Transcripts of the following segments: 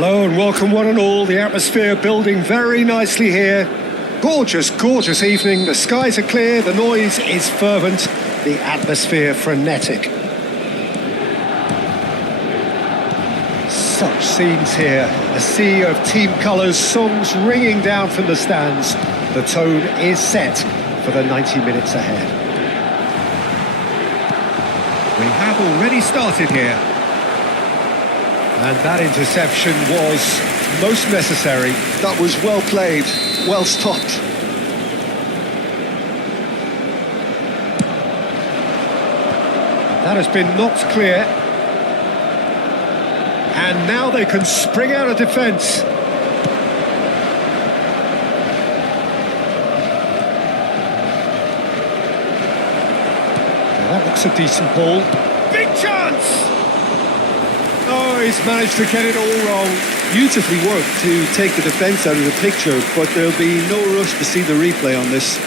Hello and welcome one and all. The atmosphere building very nicely here. Gorgeous, gorgeous evening. The skies are clear, the noise is fervent, the atmosphere frenetic. Such scenes here. A sea of team colours, songs ringing down from the stands. The tone is set for the 90 minutes ahead. We have already started here. And that interception was most necessary. That was well played, well stopped. That has been knocked clear. And now they can spring out of defence. That looks a decent ball. Big chance! Oh, he's managed to get it all wrong. Beautifully worked to take the defence out of the picture, but there'll be no rush to see the replay on this.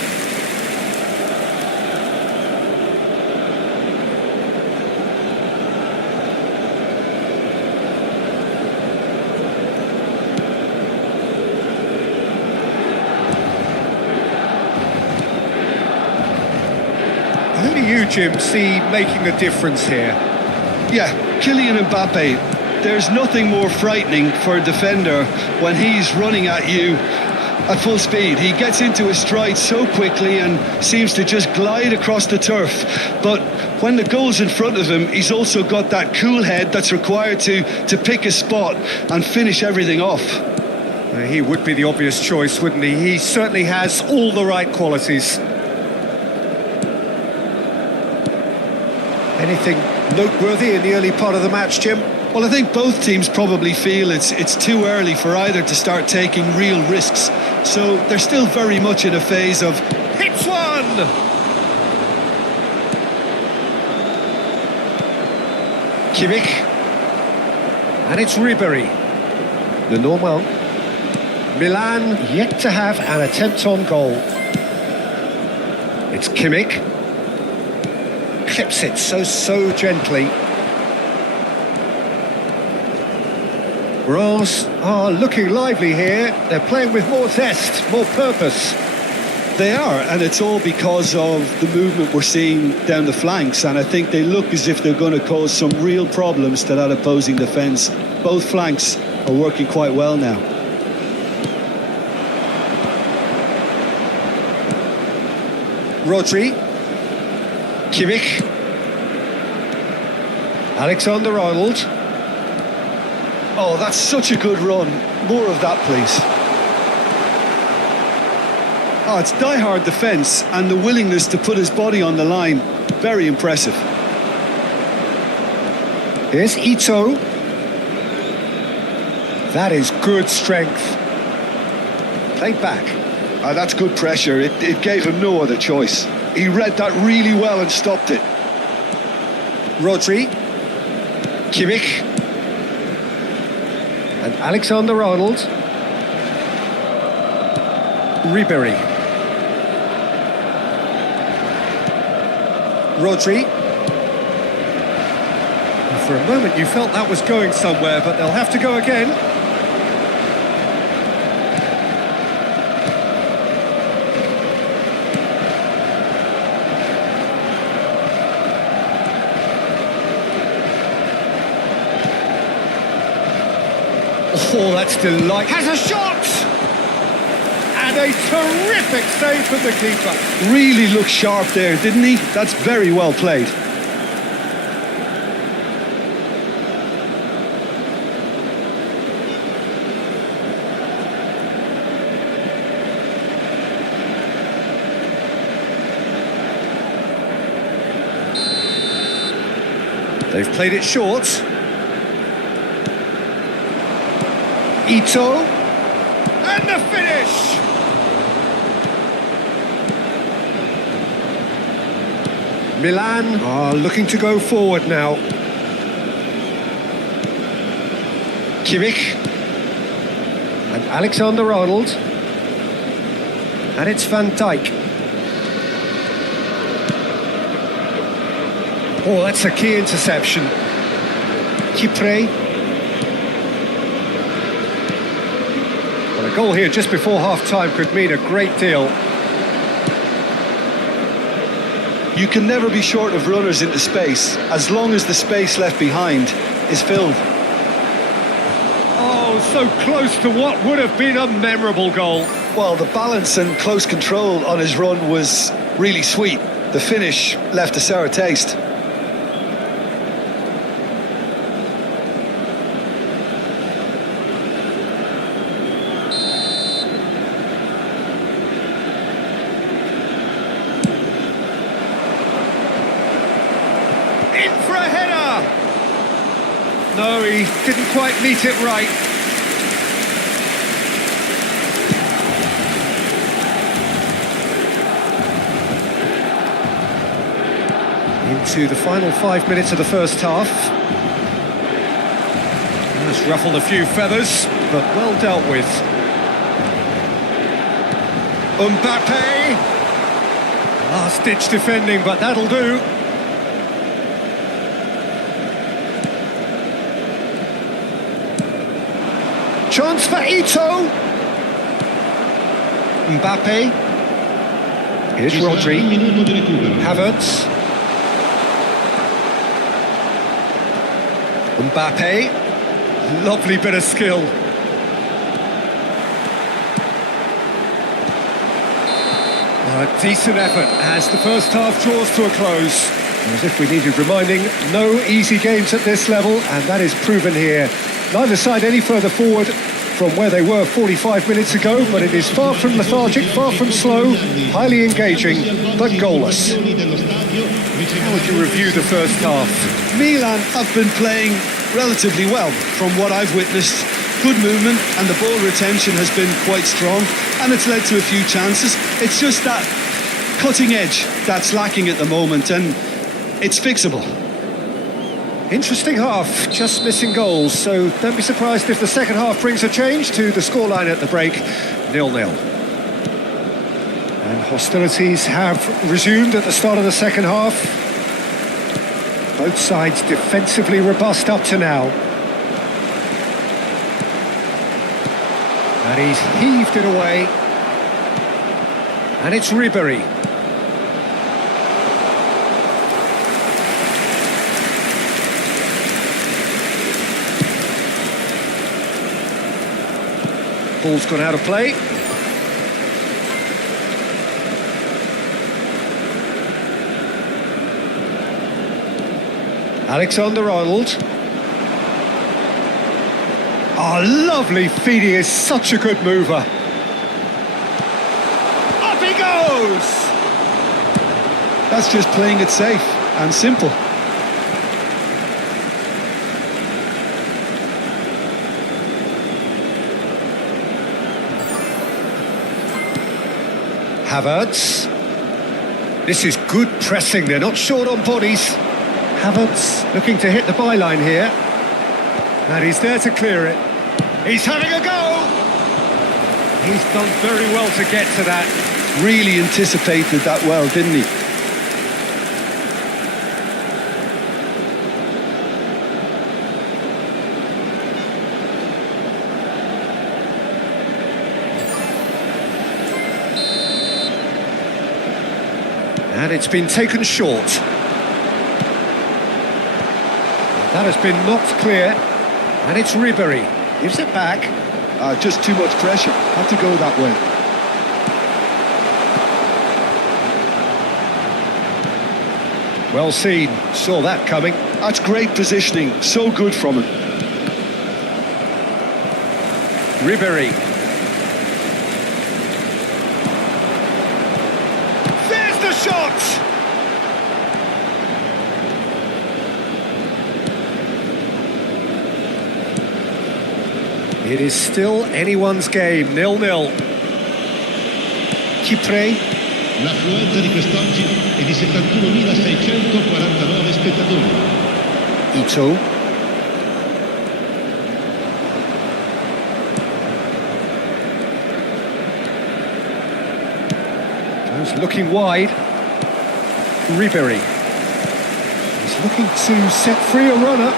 Who do you, Jim, see making a difference here? Yeah, Kylian Mbappe. There's nothing more frightening for a defender when he's running at you at full speed. He gets into his stride so quickly and seems to just glide across the turf. But when the goal's in front of him, he's also got that cool head that's required to pick a spot and finish everything off. He would be the obvious choice, wouldn't he? He certainly has all the right qualities. Anything noteworthy in the early part of the match, Jim? Well, I think both teams probably feel it's too early for either to start taking real risks. So they're still very much in a phase of hits one! Kimmich. And it's Ribery. The normal. Milan yet to have an attempt on goal. It's Kimmich. Clips it so gently. Reims are looking lively here. They're playing with more zest, more purpose. They are, and it's all because of the movement we're seeing down the flanks, and I think they look as if they're going to cause some real problems to that opposing defence. Both flanks are working quite well now. Rodri. Kimmich. Alexander-Arnold. Oh, that's such a good run. More of that, please. Oh, it's die-hard defence and the willingness to put his body on the line. Very impressive. Here's Ito. That is good strength. Played back. That's good pressure. It gave him no other choice. He read that really well and stopped it. Rodri. Kimmich. And Alexander-Arnold. Ribery. Rodri. And for a moment you felt that was going somewhere, but they'll have to go again. Oh, that's delightful. Has a shot! And a terrific save from the keeper. Really looked sharp there, didn't he? That's very well played. They've played it short. Ito, and the finish! Milan are looking to go forward now. Kimmich, and Alexander-Arnold, and it's Van Dijk. Oh, that's a key interception. Kipre. A goal here just before half-time could mean a great deal. You can never be short of runners into space, as long as the space left behind is filled. Oh, so close to what would have been a memorable goal. Well, the balance and close control on his run was really sweet. The finish left a sour taste. In for a header! No, he didn't quite meet it right. Into the final 5 minutes of the first half. That's ruffled a few feathers, but well dealt with. Mbappe! Last-ditch defending, but that'll do. Chance for Ito. Mbappe. Here's Rodri. Havertz. Mbappe. Lovely bit of skill. A decent effort as the first half draws to a close. As if we needed reminding, no easy games at this level, and that is proven here. Neither side any further forward from where they were 45 minutes ago, but it is far from lethargic, far from slow, highly engaging, but goalless. How would you review the first half? Milan have been playing relatively well from what I've witnessed. Good movement and the ball retention has been quite strong, and it's led to a few chances. It's just that cutting edge that's lacking at the moment, and it's fixable. Interesting half, just missing goals, so don't be surprised if the second half brings a change to the scoreline at the break, 0-0. And hostilities have resumed at the start of the second half. Both sides defensively robust up to now. And he's heaved it away. And it's Ribéry. Ball's gone out of play. Alexander-Arnold. Oh, lovely feed. He is such a good mover. Up he goes! That's just playing it safe and simple. Havertz. This is good pressing, they're not short on bodies. Havertz looking to hit the byline here. And he's there to clear it. He's having a go! He's done very well to get to that. Really anticipated that well, didn't he? And it's been taken short. That has been knocked clear. And it's Ribéry. Gives it back. Just too much pressure. Had to go that way. Well seen. Saw that coming. That's great positioning. So good from him. Ribéry. There's the shot! It is still anyone's game, 0-0. Chypre. L'affluenza di quest'oggi è di 71.649 spettatori. Ito. Goes looking wide. Ribéry. He's looking to set free a runner.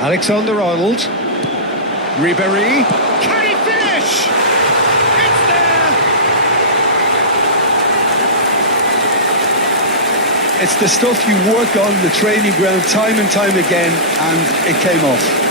Alexander-Arnold. Ribéry. Can he finish? It's there! It's the stuff you work on the training ground time and time again, and it came off.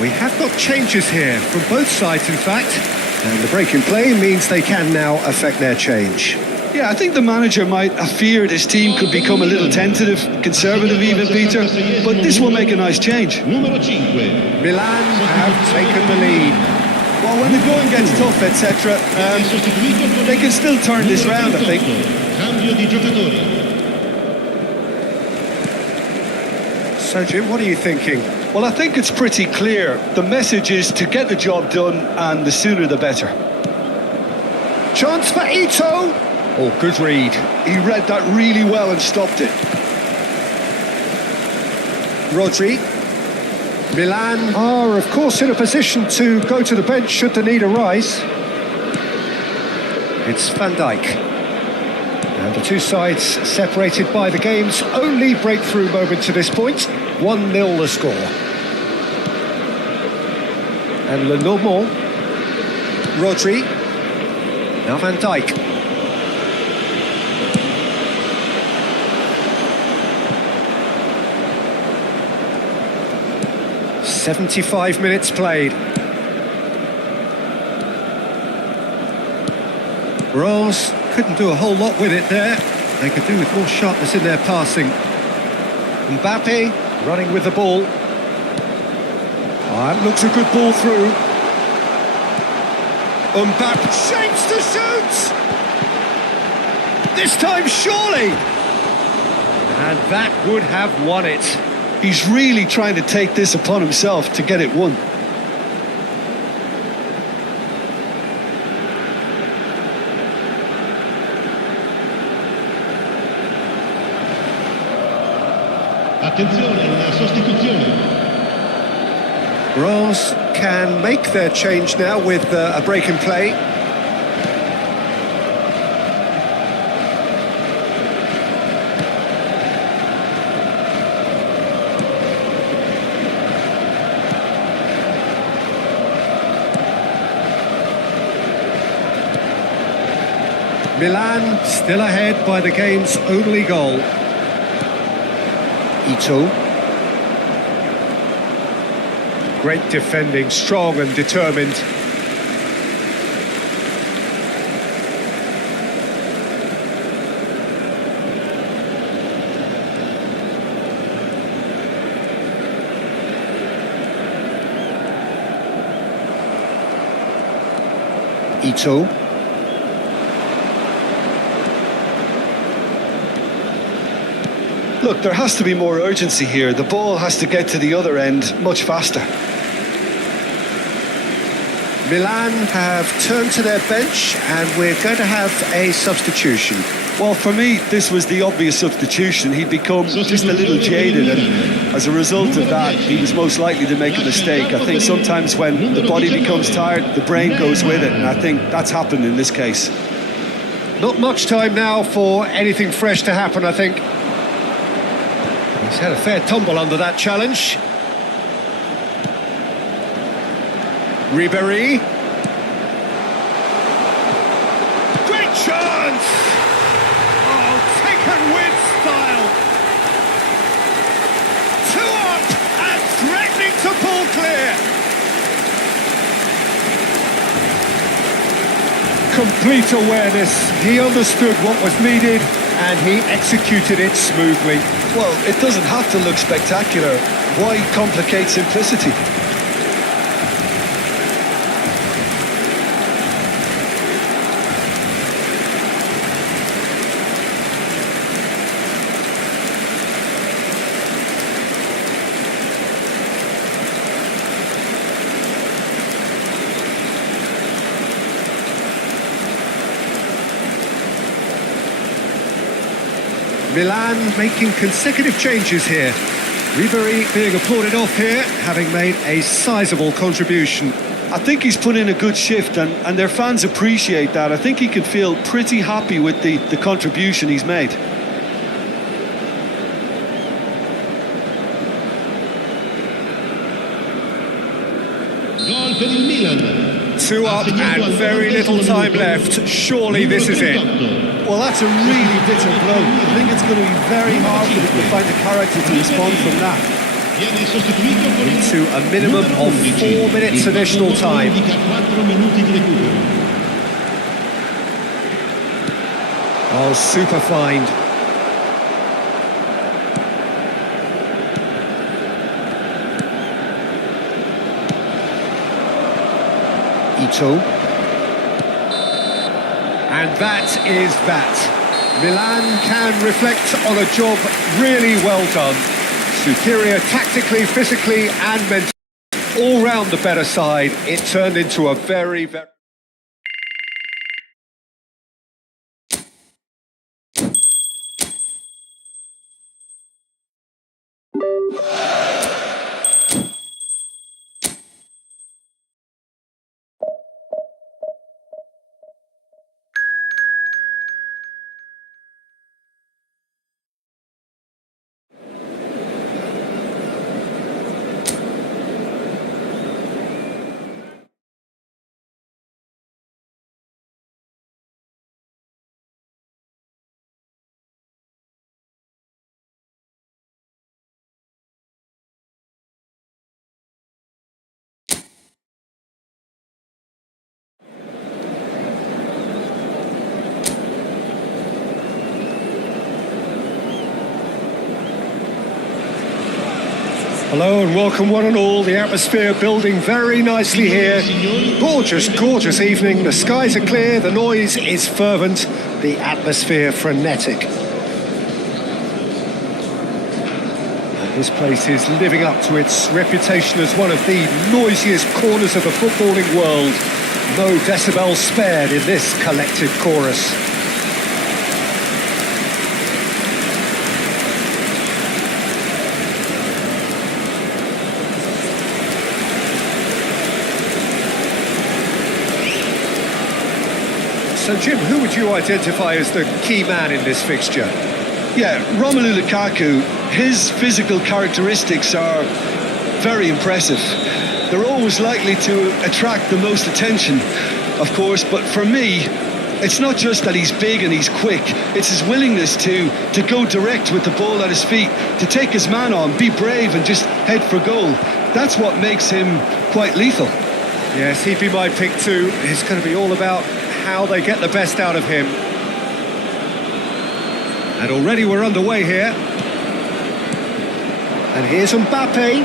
We have got changes here from both sides, in fact. And the break in play means they can now affect their change. Yeah, I think the manager might have feared his team could become a little tentative, conservative even, Peter, but this will make a nice change. Numero 5. Milan have taken the lead. Well, when the going gets tough, etc., they can still turn this round, I think. Cambio di giocatori. So, Jim, what are you thinking? Well, I think it's pretty clear. The message is to get the job done, and the sooner the better. Chance for Ito. Oh, good read. He read that really well and stopped it. Rodri. Milan are, of course, in a position to go to the bench should the need arise. It's Van Dijk. And the two sides separated by the game's only breakthrough moment to this point. 1-0 the score. And Lenormand. Rodri. Now Van Dijk. "75 minutes played. Rose couldn't do a whole lot with it there. They could do with more sharpness in their passing. Mbappe running with the ball. That looks a good ball through. Mbappe shapes to shoot! This time surely! And that would have won it. He's really trying to take this upon himself to get it won. Attenzione, una sostituzione. Rose can make their change now with a break in play. Milan still ahead by the game's only goal. Ito. Great defending, strong and determined. Ito. Look, there has to be more urgency here. The ball has to get to the other end much faster. Milan have turned to their bench and we're going to have a substitution. Well, for me, this was the obvious substitution. He'd become just a little jaded, and as a result of that, he was most likely to make a mistake. I think sometimes when the body becomes tired, the brain goes with it, and I think that's happened in this case. Not much time now for anything fresh to happen, I think. He's had a fair tumble under that challenge. Ribéry. Great chance! Oh, taken with style. Two up and threatening to pull clear. Complete awareness. He understood what was needed and he executed it smoothly. Well, it doesn't have to look spectacular. Why complicate simplicity? Milan making consecutive changes here. Ribery being applauded off here, having made a sizable contribution. I think he's put in a good shift, and their fans appreciate that. I think he can feel pretty happy with the contribution he's made. Gol per il Milan. 2 up and very little time left. Surely this is it. Well, that's a really bitter blow. I think it's going to be very hard for them to find the character to respond from that. Viene sostituito con il Into a minimum of 4 minutes additional time. indica 4 minuti di recupero. Oh, super find. Ito. And that is that. Milan can reflect on a job really well done. Superior tactically, physically and mentally. All round the better side. It turned into a very... Hello and welcome one and all. The atmosphere building very nicely here. Gorgeous, gorgeous evening. The skies are clear, the noise is fervent, the atmosphere frenetic. And this place is living up to its reputation as one of the noisiest corners of the footballing world. No decibel spared in this collective chorus. So Jim, who would you identify as the key man in this fixture? Yeah, Romelu Lukaku, his physical characteristics are very impressive. They're always likely to attract the most attention, of course, but for me, it's not just that he's big and he's quick, it's his willingness to go direct with the ball at his feet, to take his man on, be brave and just head for goal. That's what makes him quite lethal. Yes, he'd be my pick too. It's going to be all about how they get the best out of him. And already we're underway here. And here's Mbappe.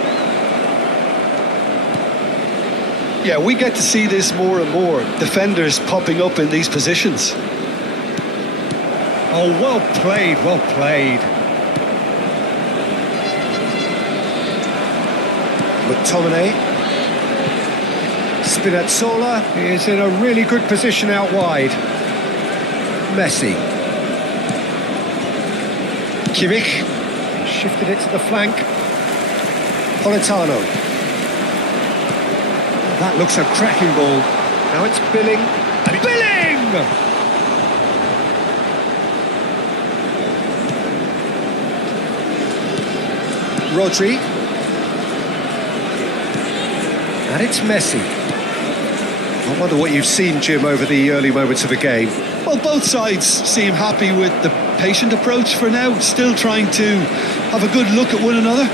Yeah, we get to see this more and more. Defenders popping up in these positions. Oh, well played, well played. McTominay. Spinazzola is in a really good position out wide. Messi. Kimmich shifted it to the flank. Politano. That looks a cracking ball. Now it's Billing. Billing! Rodri. And it's Messi. I wonder what you've seen, Jim, over the early moments of the game. Well, both sides seem happy with the patient approach for now, still trying to have a good look at one another.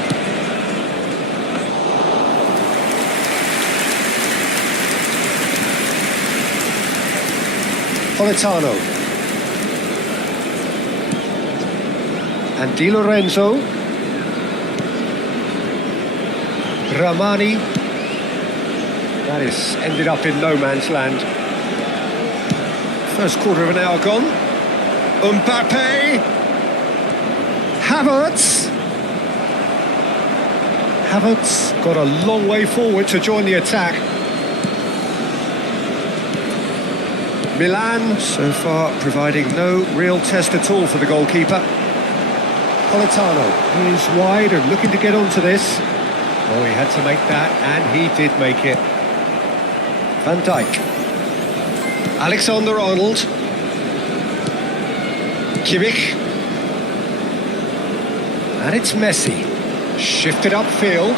Politano. And Di Lorenzo. Ramani. That is ended up in no man's land. First quarter of an hour gone. Mbappe. Havertz. Havertz got a long way forward to join the attack. Milan so far providing no real test at all for the goalkeeper. Politano, he's wide and looking to get onto this. Oh, he had to make that, and he did make it. Van Dijk. Alexander-Arnold. Kimmich. And it's Messi. Shifted upfield.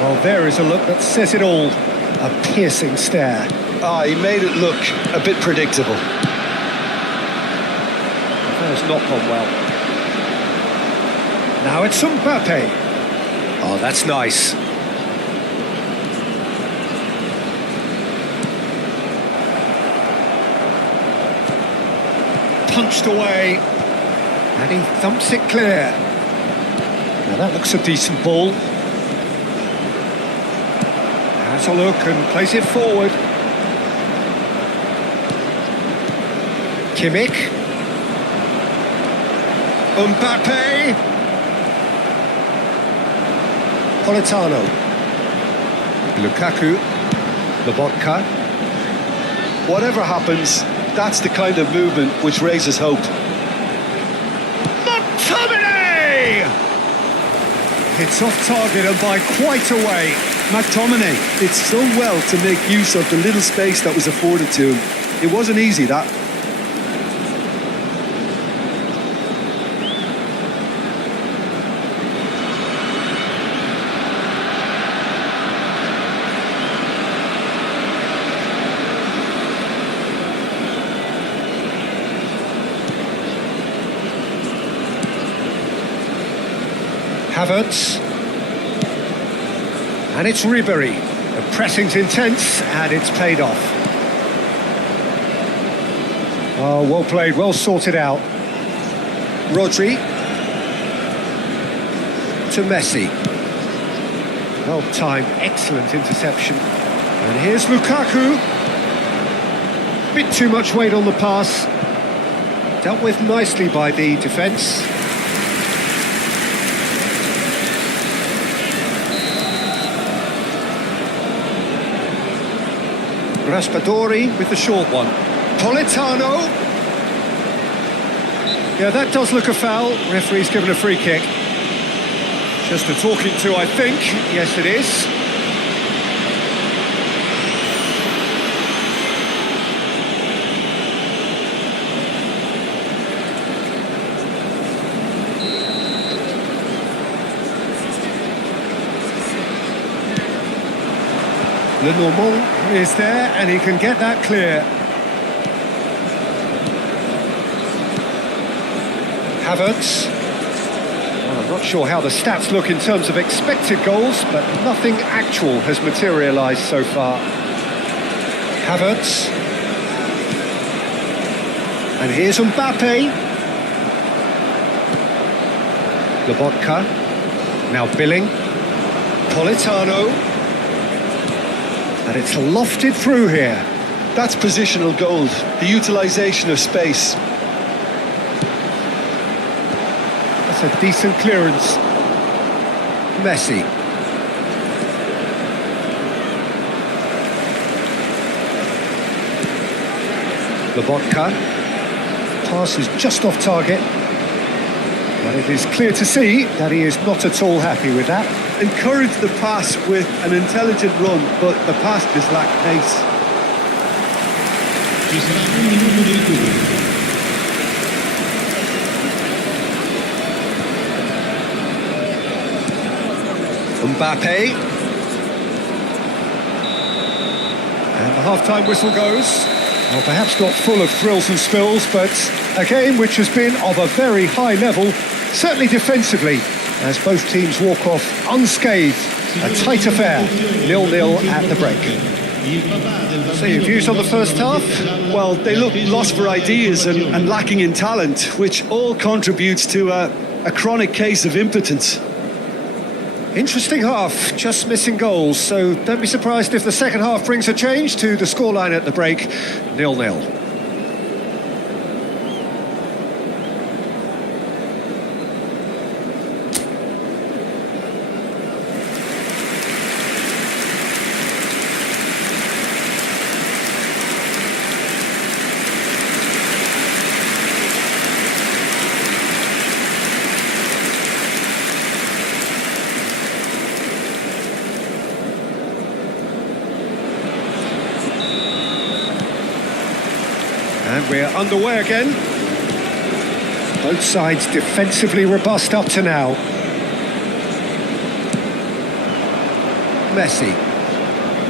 Well, there is a look that says it all. A piercing stare. He made it look a bit predictable. That has not gone well. Now it's Mbappe. Oh, that's nice. Punched away. And he thumps it clear. Now that looks a decent ball. Has a look and plays it forward. Kimmich. Mbappe. Politano. Lukaku. Lobotka. Whatever happens, that's the kind of movement which raises hope. McTominay! It's off target and by quite a way. McTominay did so well to make use of the little space that was afforded to him. It wasn't easy, that. Havertz. And it's Ribery. The pressing's intense and it's paid off. Oh, well played, well sorted out. Rodri. To Messi. Well timed, excellent interception. And here's Lukaku. Bit too much weight on the pass. Dealt with nicely by the defence. Raspadori with the short one. Politano. Yeah, that does look a foul. Referee's given a free kick. Just a talking to, I think. Yes, it is. Lenormand is there and he can get that clear. Havertz. Well, I'm not sure how the stats look in terms of expected goals, but nothing actual has materialised so far. Havertz. And here's Mbappe. Lobotka. Now Billing. Politano. And it's lofted through here. That's positional gold, the utilisation of space. That's a decent clearance. Messi. Lobotka. Pass is just off target. But it is clear to see that he is not at all happy with that. Encourage the pass with an intelligent run, but the pass just lacked pace. Ci sarà un minuto di recupero. Mbappe. And the half-time whistle goes. Well, perhaps not full of thrills and spills, but a game which has been of a very high level, certainly defensively, as both teams walk off unscathed. A tight affair, 0-0 at the break. So your views on the first half? Well, they look lost for ideas and lacking in talent, which all contributes to a chronic case of impotence. Interesting half, just missing goals, so don't be surprised if the second half brings a change to the scoreline at the break, 0-0. And we're underway again. Both sides defensively robust up to now. Messi.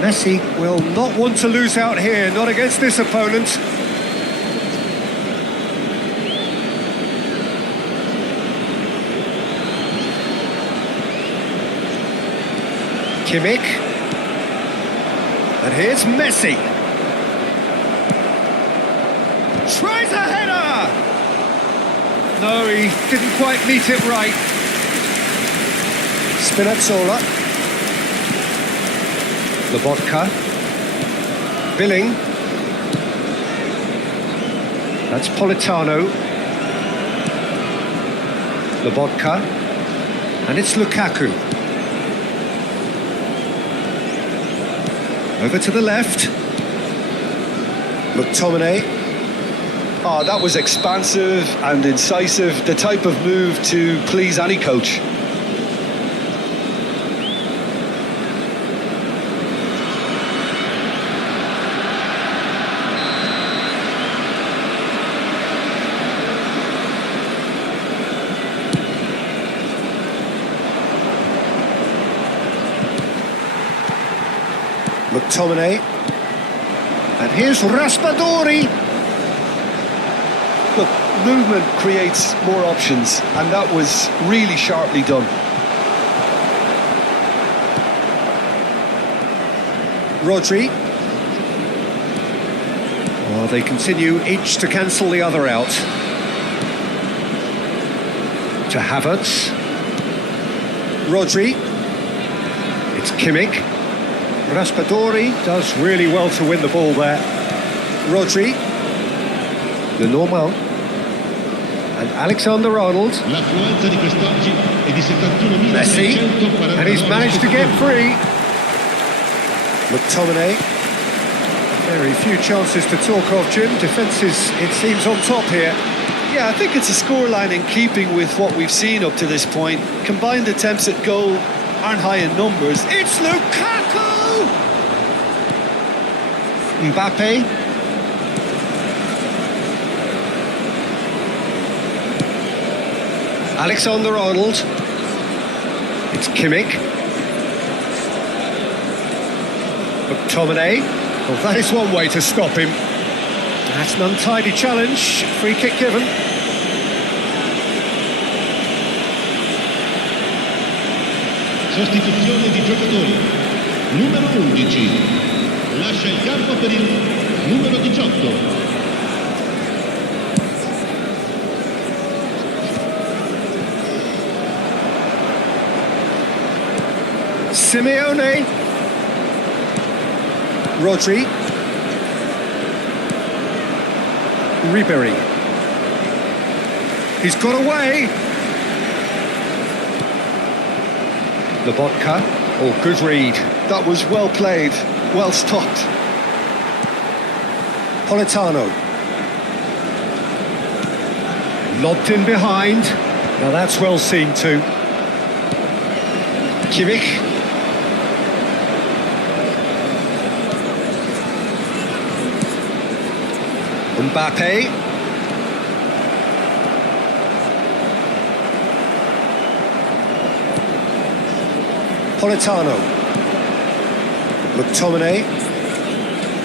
Messi will not want to lose out here, not against this opponent. Kimmich. And here's Messi. Tries a header! No, he didn't quite meet it right. Spinazzola. Lobotka. Billing. That's Politano. Lobotka. And it's Lukaku. Over to the left. McTominay. Oh, that was expansive and incisive, the type of move to please any coach. McTominay. And here's Raspadori. Look, movement creates more options, and that was really sharply done. Rodri. Oh, they continue each to cancel the other out. To Havertz. Rodri. It's Kimmich. Raspadori does really well to win the ball there. Rodri. The normal. And Alexander-Arnold. L'affluenza di quest'oggi è di 71.000. Messi. And he's managed to get free. McTominay. Very few chances to talk of, Jim. Defence is, it seems, on top here. Yeah, I think it's a scoreline in keeping with what we've seen up to this point. Combined attempts at goal aren't high in numbers. It's Lukaku! Mbappe. Alexander-Arnold. It's Kimmich. McTominay. Well, that is one way to stop him. That's an untidy challenge. Free kick given. Sostituzione di giocatori. Numero 11. Lascia il campo per il numero 18. Simeone. Rodri. Ribery. He's got away. Lobotka. Oh, good read. That was well played, well stopped. Politano. Lobbed in behind. Now that's well seen too. Kimmich. Mbappe. Politano. McTominay.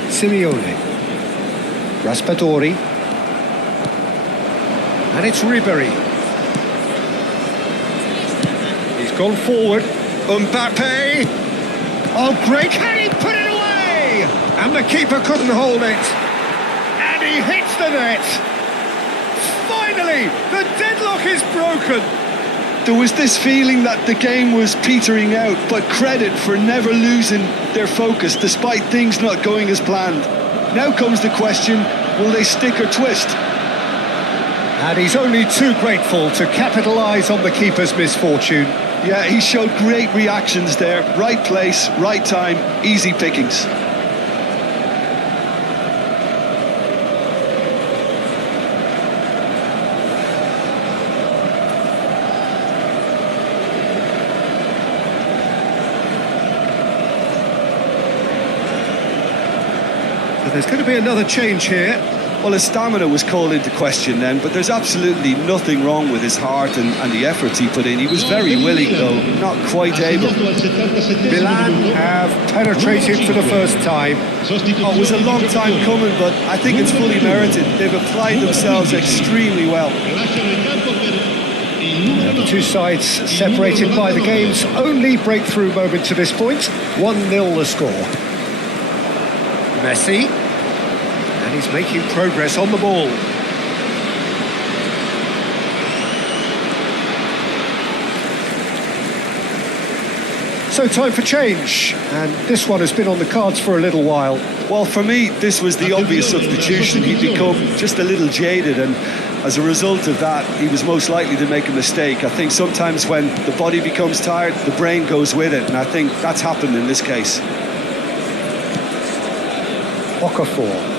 Simeone. Raspadori. And it's Ribery. He's gone forward. Mbappe. Oh, great. Can he put it away? And the keeper couldn't hold it. And he hits the net. Finally, the deadlock is broken. There was this feeling that the game was petering out, but credit for never losing their focus despite things not going as planned. Now comes the question, will they stick or twist? And he's only too grateful to capitalise on the keeper's misfortune. Yeah, he showed great reactions there. Right place, right time, easy pickings. There's going to be another change here. Well, his stamina was called into question then, but there's absolutely nothing wrong with his heart and the efforts he put in. He was very willing, though, not quite able. Milan have penetrated for the first time. Oh, it was a long time coming, but I think it's fully merited. They've applied themselves extremely well. The two sides separated by the game's only breakthrough moment to this point. 1-0 the score. Messi. And he's making progress on the ball. So time for change, and this one has been on the cards for a little while. Well, for me, this was the obvious substitution. He'd become just a little jaded, and as a result of that, he was most likely to make a mistake. I think sometimes when the body becomes tired, the brain goes with it, and I think that's happened in this case. Okafor.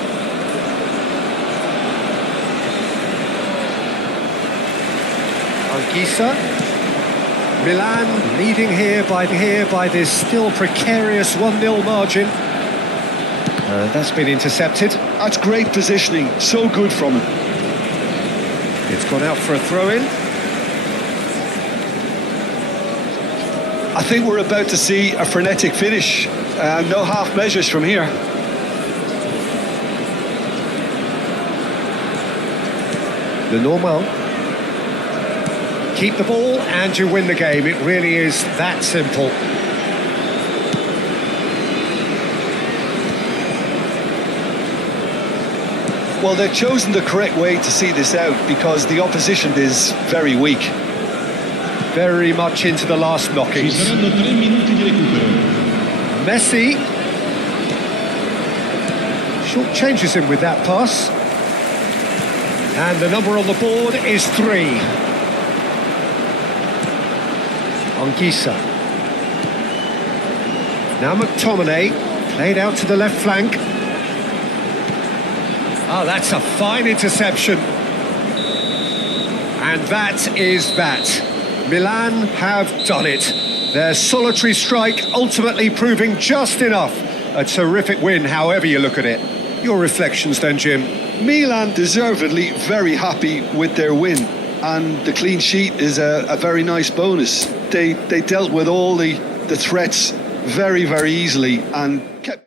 Anguissa. Milan leading here by this still precarious 1-0 margin. That's been intercepted. That's great positioning, so good from him. It's gone out for a throw-in. I think we're about to see a frenetic finish. No half measures from here. Lenormand. Keep the ball and you win the game. It really is that simple. Well, they've chosen the correct way to see this out because the opposition is very weak. Very much into the last knockings. Messi. Short changes him with that pass. And the number on the board is 3. Anguissa. Now McTominay, played out to the left flank. Oh, that's a fine interception. And that is that. Milan have done it. Their solitary strike ultimately proving just enough. A terrific win, however you look at it. Your reflections then, Jim? Milan deservedly very happy with their win. And the clean sheet is a very nice bonus. They dealt with all the threats very, very easily and kept...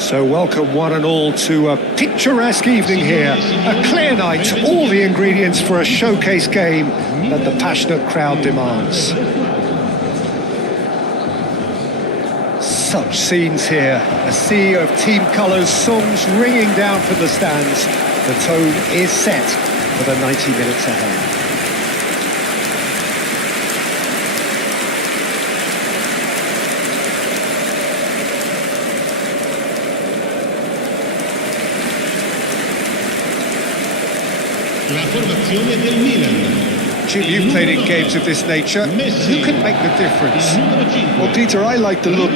So welcome one and all to a picturesque evening here. A clear night, all the ingredients for a showcase game that the passionate crowd demands. Such scenes here, a sea of team colours, songs ringing down from the stands. The tone is set for the 90 minutes ahead. La formazione del Milan. Jim, you've played in games of this nature. Who can make the difference? Well, Peter, I like the look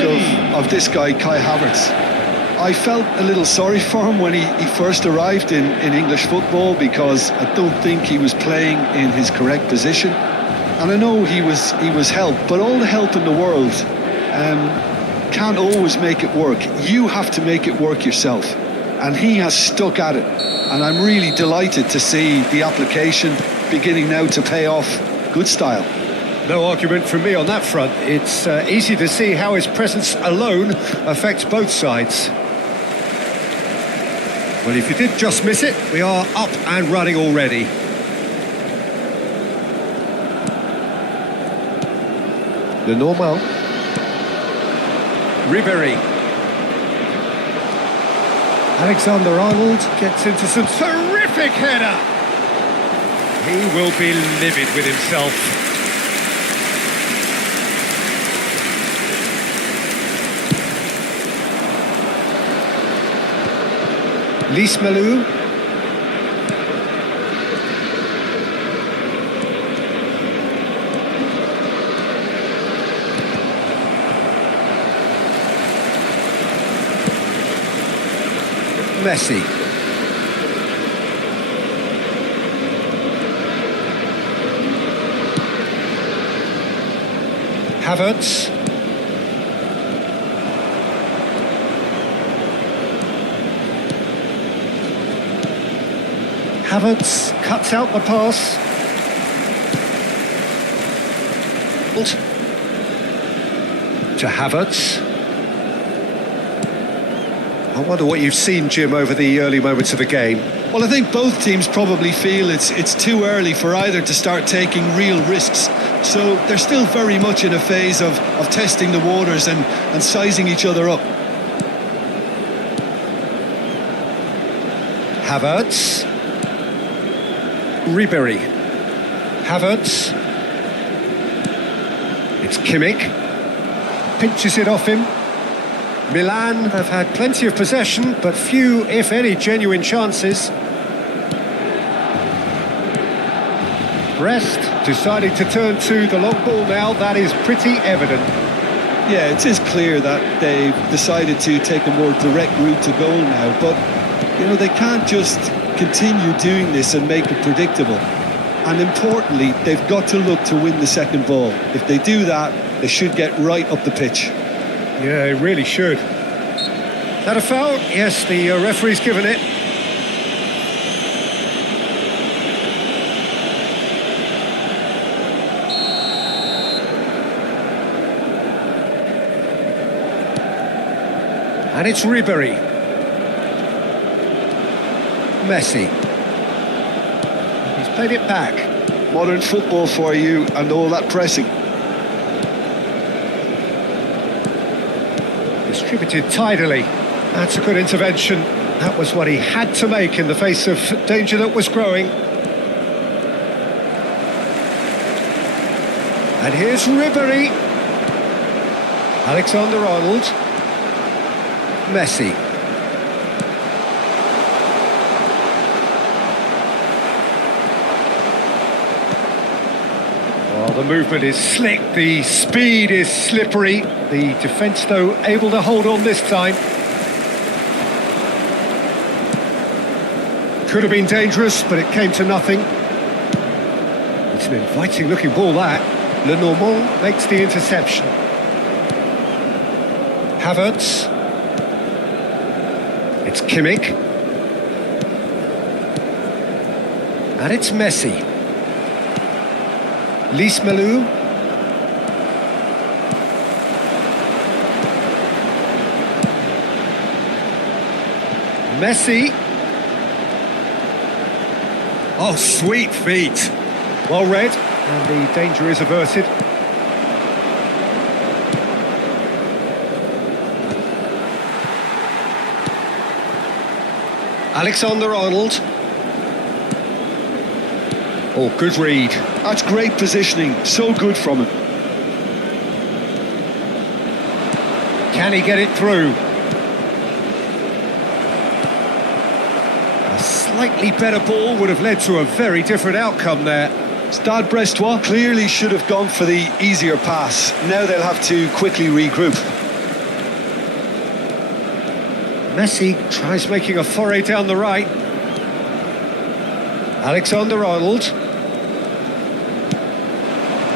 of this guy, Kai Havertz. I felt a little sorry for him when he first arrived in English football because I don't think he was playing in his correct position. And I know he was helped, but all the help in the world can't always make it work. You have to make it work yourself. And he has stuck at it. And I'm really delighted to see the application beginning now to pay off. Good style. No argument from me on that front. It's easy to see how his presence alone affects both sides. Well, if you did just miss it, we are up and running already. The normal. Ribéry. Alexander-Arnold gets into some terrific header. He will be livid with himself. Lismalu. Messi. Havertz. Havertz cuts out the pass. To Havertz. I wonder what you've seen, Jim, over the early moments of the game. Well, I think both teams probably feel it's too early for either to start taking real risks. So they're still very much in a phase of testing the waters and sizing each other up. Havertz. Ribéry. Havertz. It's Kimmich. Pinches it off him. Milan have had plenty of possession, but few, if any, genuine chances. Brest deciding to turn to the long ball now. That is pretty evident. Yeah, it is clear that they've decided to take a more direct route to goal now, but you know, they can't just continue doing this and make it predictable. And importantly, they've got to look to win the second ball. If they do that, they should get right up the pitch. Yeah, it really should. Is that a foul? Yes, the referee's given it. And it's Ribéry. Messi. He's played it back. Modern football for you and all that pressing. Distributed tidily. That's a good intervention. That was what he had to make in the face of danger that was growing. And here's Ribéry. Alexander-Arnold. Messi. Well, the movement is slick, the speed is slippery. The defence, though, able to hold on this time. Could have been dangerous, but it came to nothing. It's an inviting-looking ball, that. Lenormand makes the interception. Havertz. It's Kimmich. And it's Messi. Lismalu. Messi. Oh, sweet feet. Well read, and the danger is averted. Alexander-Arnold. Oh, good read. That's great positioning, so good from him. Can he get it through? A slightly better ball would have led to a very different outcome there. Stade Brestois clearly should have gone for the easier pass. Now they'll have to quickly regroup. Messi tries making a foray down the right. Alexander-Arnold.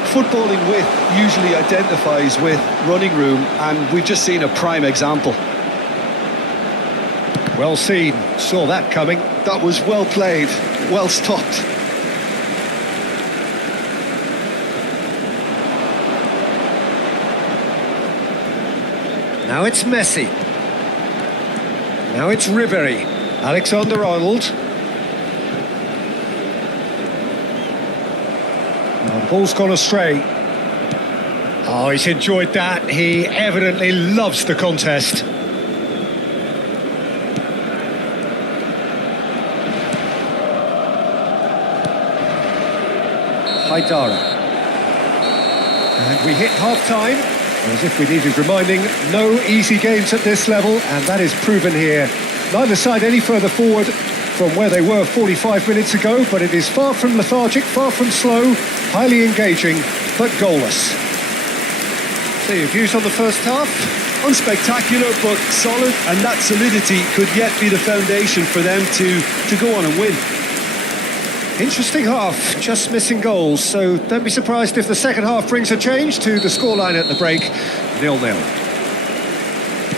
Footballing width usually identifies with running room, and we've just seen a prime example. Well seen, saw that coming. That was well played, well stopped. Now it's Messi. Now it's Ribery. Alexander-Arnold. Now the ball's gone astray. Oh, he's enjoyed that. He evidently loves the contest. Haidara. And we hit half-time. As if we needed reminding, no easy games at this level, and that is proven here. Neither side any further forward from where they were 45 minutes ago, but it is far from lethargic, far from slow, highly engaging, but goalless. So your views on the first half? Unspectacular, but solid, and that solidity could yet be the foundation for them to go on and win. Interesting half, just missing goals, so don't be surprised if the second half brings a change to the scoreline at the break, 0-0.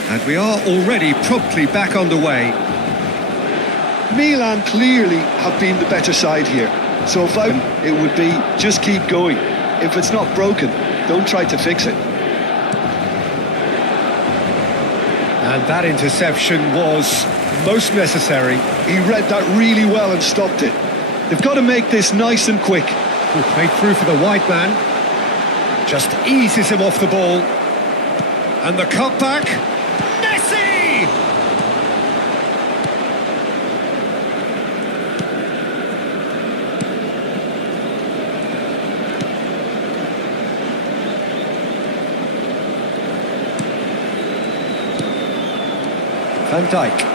And we are already promptly back underway. Milan clearly have been the better side here, so if it would be just keep going. If it's not broken, don't try to fix it. And that interception was most necessary. He read that really well and stopped it. They've got to make this nice and quick. Played through for the wide man. Just eases him off the ball. And the cutback. Messi! Van Dijk.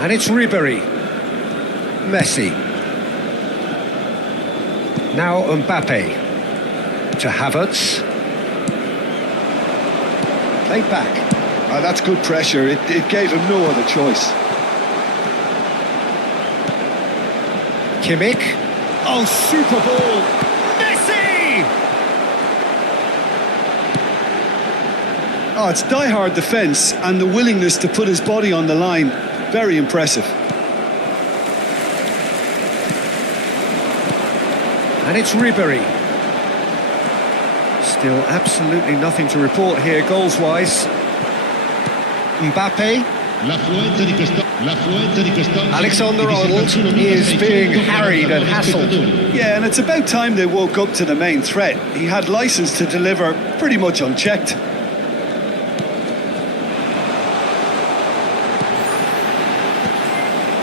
And it's Ribery. Messi. Now Mbappe. To Havertz. Played back. That's good pressure. It gave him no other choice. Kimmich. Oh, super ball. Messi! Oh, it's die-hard defence and the willingness to put his body on the line. Very impressive. And it's Ribery. Still absolutely nothing to report here goals-wise. Mbappe. Alexander-Arnold is being harried and hassled. Yeah, and it's about time they woke up to the main threat. He had licence to deliver pretty much unchecked.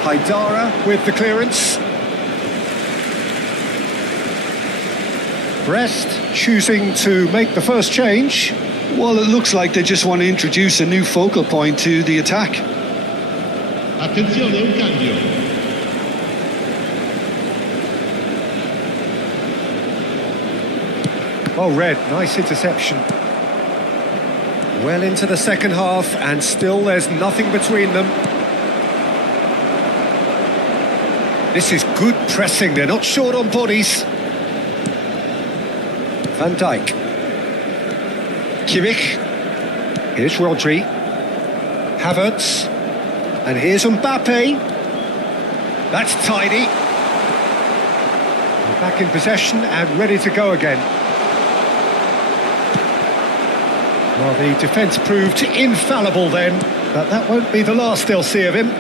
Haidara with the clearance. Brest choosing to make the first change. Well, it looks like they just want to introduce a new focal point to the attack. Attenzione, un cambio. Oh, Red, nice interception. Well into the second half, and still there's nothing between them. This is good pressing, they're not short on bodies. Van Dijk. Kimmich. Here's Rodri. Havertz. And here's Mbappe. That's tidy. We're back in possession and ready to go again. Well, the defence proved infallible then, but that won't be the last they'll see of him.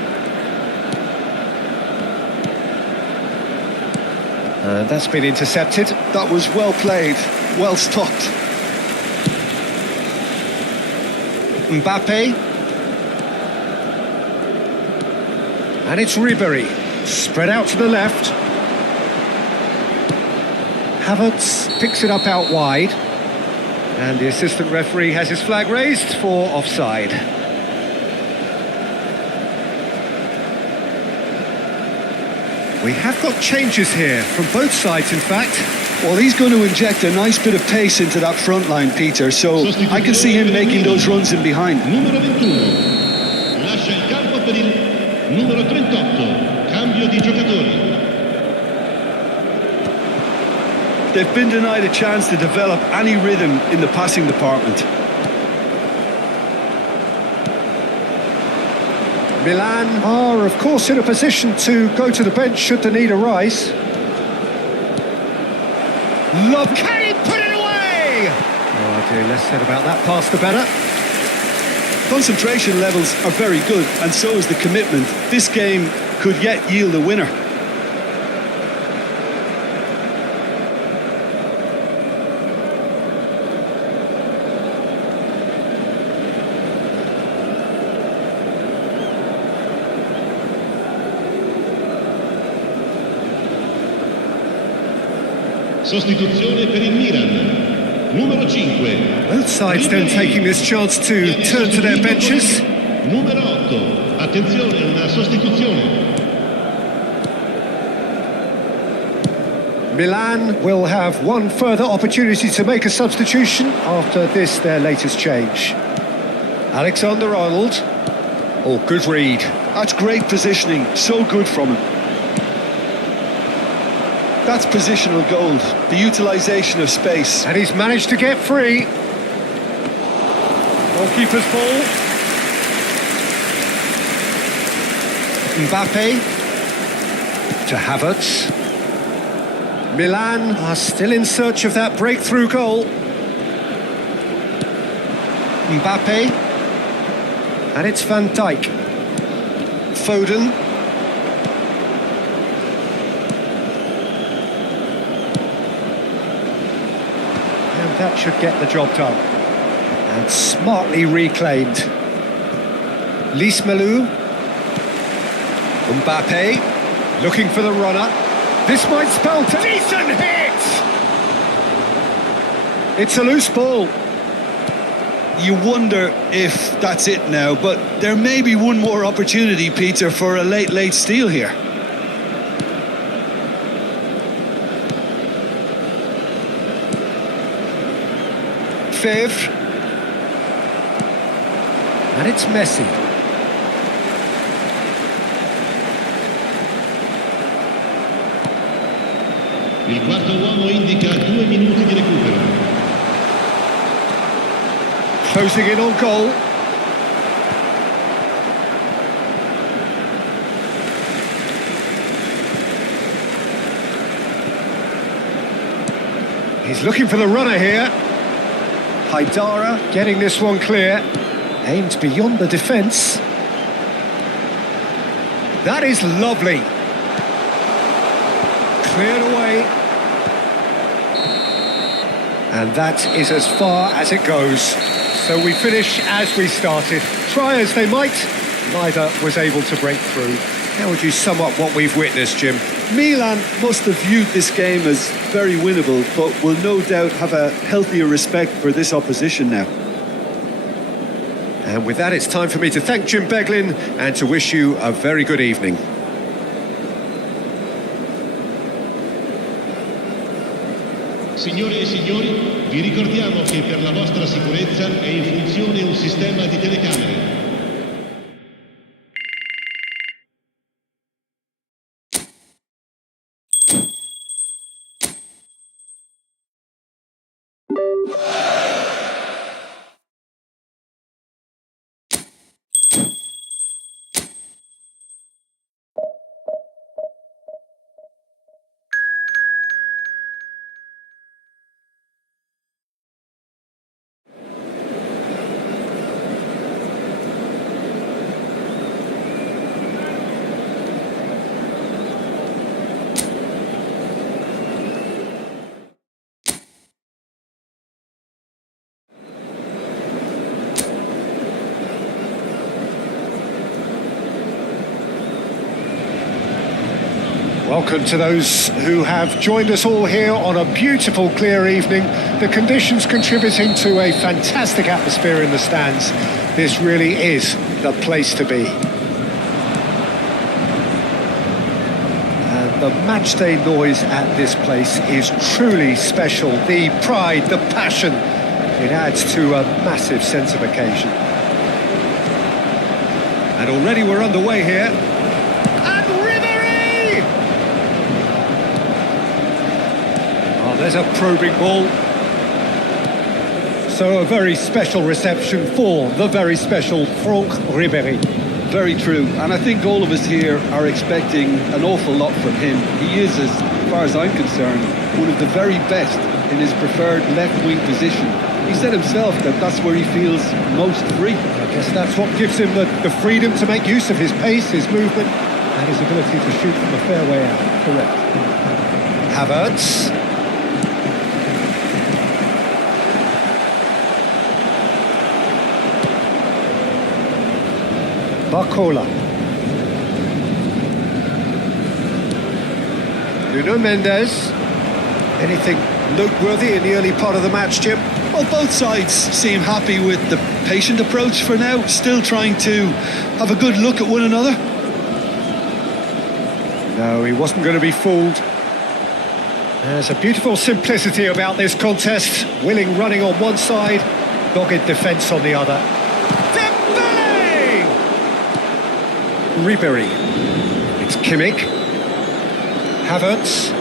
And that's been intercepted. That was well played, well stopped. Mbappe. And it's Ribery. Spread out to the left. Havertz picks it up out wide. And the assistant referee has his flag raised for offside. We have got changes here from both sides, in fact. Well, he's going to inject a nice bit of pace into that front line, Peter, so I can see him making those runs in behind. Numero 21. Lascia il campo per il numero 38. Cambio di giocatori. They've been denied a chance to develop any rhythm in the passing department. Milan are, of course, in a position to go to the bench should the need arise. Love, can it The less said about that pass, the better. Concentration levels are very good, and so is the commitment. This game could yet yield a winner. Sostituzione per il Milan. Numero 5. Both sides then taking this chance to turn to their benches. Numero 8. Attenzione, una sostituzione. Milan will have one further opportunity to make a substitution after this, their latest change. Alexander-Arnold. Oh, good read. That's great positioning, so good from him. That's positional gold, the utilisation of space. And he's managed to get free. Goalkeeper's ball. Mbappe to Havertz. Milan are still in search of that breakthrough goal. Mbappe. And it's Van Dijk. Foden. And that should get the job done. And smartly reclaimed. Lismalu. Mbappe. Looking for the runner. This might spell decent hit! It's a loose ball. You wonder if that's it now, but there may be one more opportunity, Peter, for a late steal here. Favre. And it's Messi. Il quarto uomo indica 2 minuti di recupero. Closing in on goal. He's looking for the runner here. Haidara getting this one clear. Aimed beyond the defence. That is lovely. Cleared away. And that is as far as it goes. So we finish as we started. Try as they might, neither was able to break through. How would you sum up what we've witnessed, Jim? Milan must have viewed this game as very winnable, but will no doubt have a healthier respect for this opposition now. And with that, it's time for me to thank Jim Beglin and to wish you a very good evening. Signore e signori, vi ricordiamo che per la vostra sicurezza è in funzione un sistema di telecamere. Welcome to those who have joined us all here on a beautiful, clear evening. The conditions contributing to a fantastic atmosphere in the stands. This really is the place to be. And the matchday noise at this place is truly special. The pride, the passion, it adds to a massive sense of occasion. And already we're underway here. There's a probing ball. So a very special reception for the very special Franck Ribéry. Very true, and I think all of us here are expecting an awful lot from him. He is, as far as I'm concerned, one of the very best in his preferred left-wing position. He said himself that that's where he feels most free. I guess that's what gives him the freedom to make use of his pace, his movement, and his ability to shoot from a fair way out. Correct. Havertz. Barcola. Nuno Mendes. Anything noteworthy in the early part of the match, Jim? Well, both sides seem happy with the patient approach for now, still trying to have a good look at one another. No, he wasn't going to be fooled. There's a beautiful simplicity about this contest. Willing running on one side, dogged defence on the other. Dembele! Ribéry. It's Kimmich. Havertz.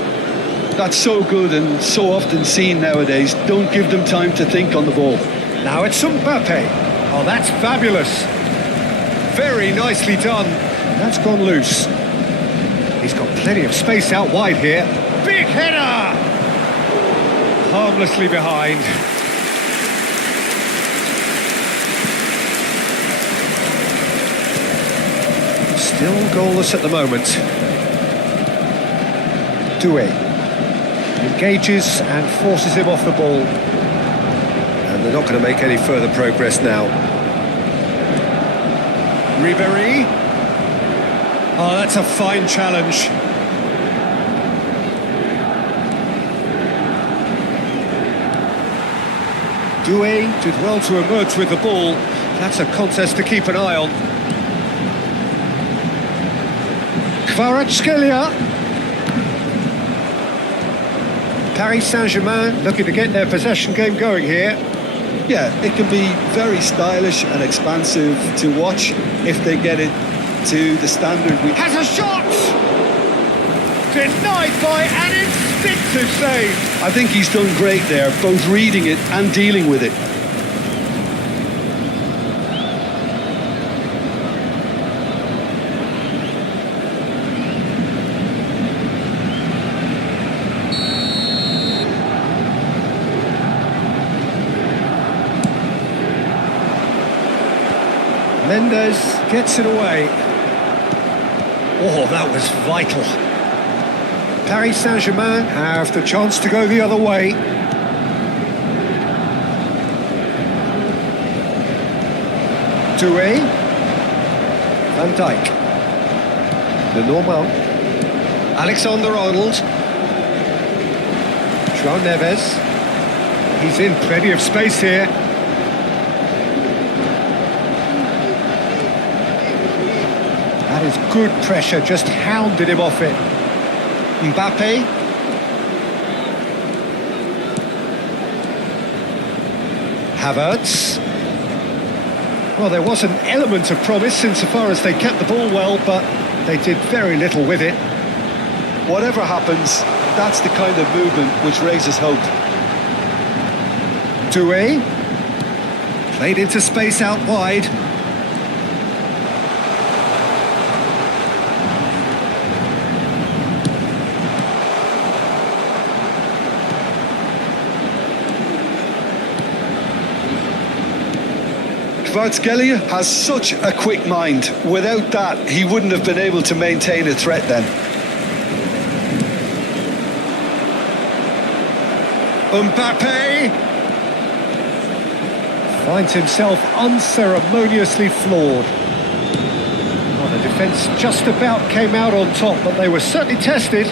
That's so good and so often seen nowadays. Don't give them time to think on the ball. Now it's Mbappe. Oh, that's fabulous. Very nicely done. That's gone loose. He's got plenty of space out wide here. Big header! Harmlessly behind. Still goalless at the moment. Doué engages and forces him off the ball. And they're not going to make any further progress now. Ribéry. Oh, that's a fine challenge. Doué did well to emerge with the ball. That's a contest to keep an eye on. Kvaratskhelia. Paris Saint-Germain looking to get their possession game going here. Yeah, it can be very stylish and expansive to watch if they get it to the standard we... Has a shot! Denied by an instinctive save. I think he's done great there, both reading it and dealing with it. Mendes gets it away. Oh, that was vital. Paris Saint-Germain have the chance to go the other way. Doué. Van Dijk. Lenormand. Alexander-Arnold. João Neves. He's in plenty of space here. That is good pressure, just hounded him off it. Mbappe. Havertz. Well, there was an element of promise insofar as they kept the ball well, but they did very little with it. Whatever happens, that's the kind of movement which raises hope. Doué. Played into space out wide. Kvaratskhelia has such a quick mind. Without that, he wouldn't have been able to maintain a threat then. Mbappe finds himself unceremoniously floored. Well, the defence just about came out on top, but they were certainly tested.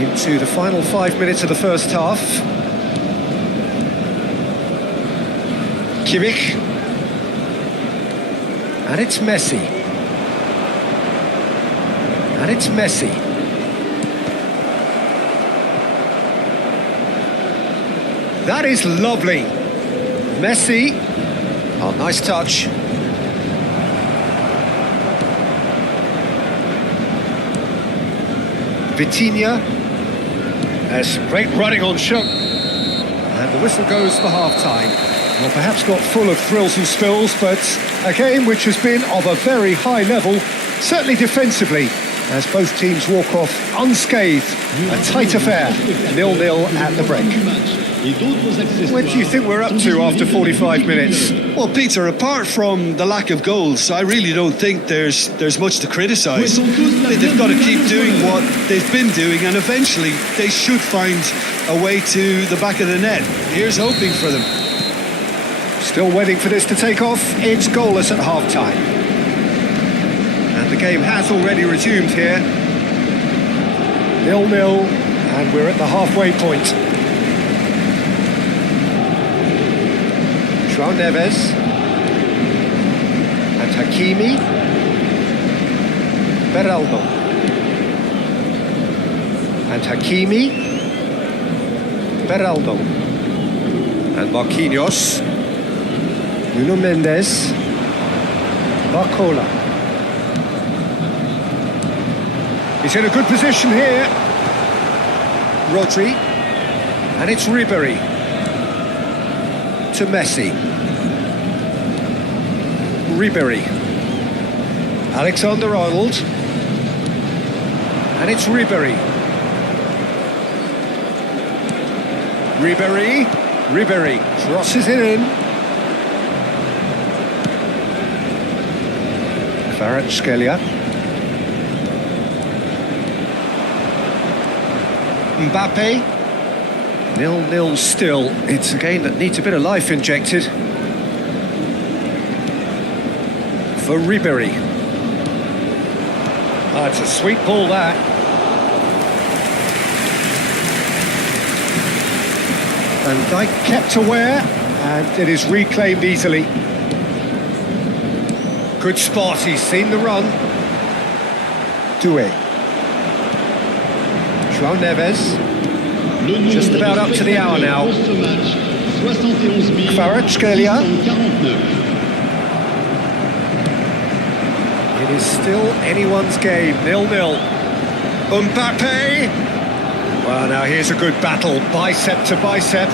Into the final 5 minutes of the first half. Kimmich. And it's Messi. And it's Messi. That is lovely. Messi. Oh, nice touch. Vitinha. There's great running on show. And the whistle goes for half-time. Well, perhaps not full of thrills and spills, but a game which has been of a very high level, certainly defensively. as both teams walk off unscathed. A tight affair, 0-0 at the break. Where do you think we're up to after 45 minutes? Well, Peter, apart from the lack of goals, I really don't think there's much to criticise. They've got to keep doing what they've been doing, and eventually they should find a way to the back of the net. Here's hoping for them. Still waiting for this to take off. It's goalless at half-time. And the game has already resumed here. 0-0, and we're at the halfway point. João Neves. And Hakimi. Beraldo. And Hakimi. Beraldo. And Marquinhos. Nuno Mendes. Barcola. He's in a good position here. Rodri. And it's Ribéry. To Messi. Ribéry. Alexander-Arnold. And it's Ribéry. Ribéry crosses it in. Kvaratskhelia. Mbappe. 0-0 still. It's a game that needs a bit of life injected. For Ribéry. Oh, it's a sweet ball, that. And Dijk kept aware, and it is reclaimed easily. Good spot, he's seen the run. Doué. João Neves. Just about up to the hour now. Kvaratskhelia. It is still anyone's game, 0-0. Mbappe. Well, now here's a good battle, bicep to bicep.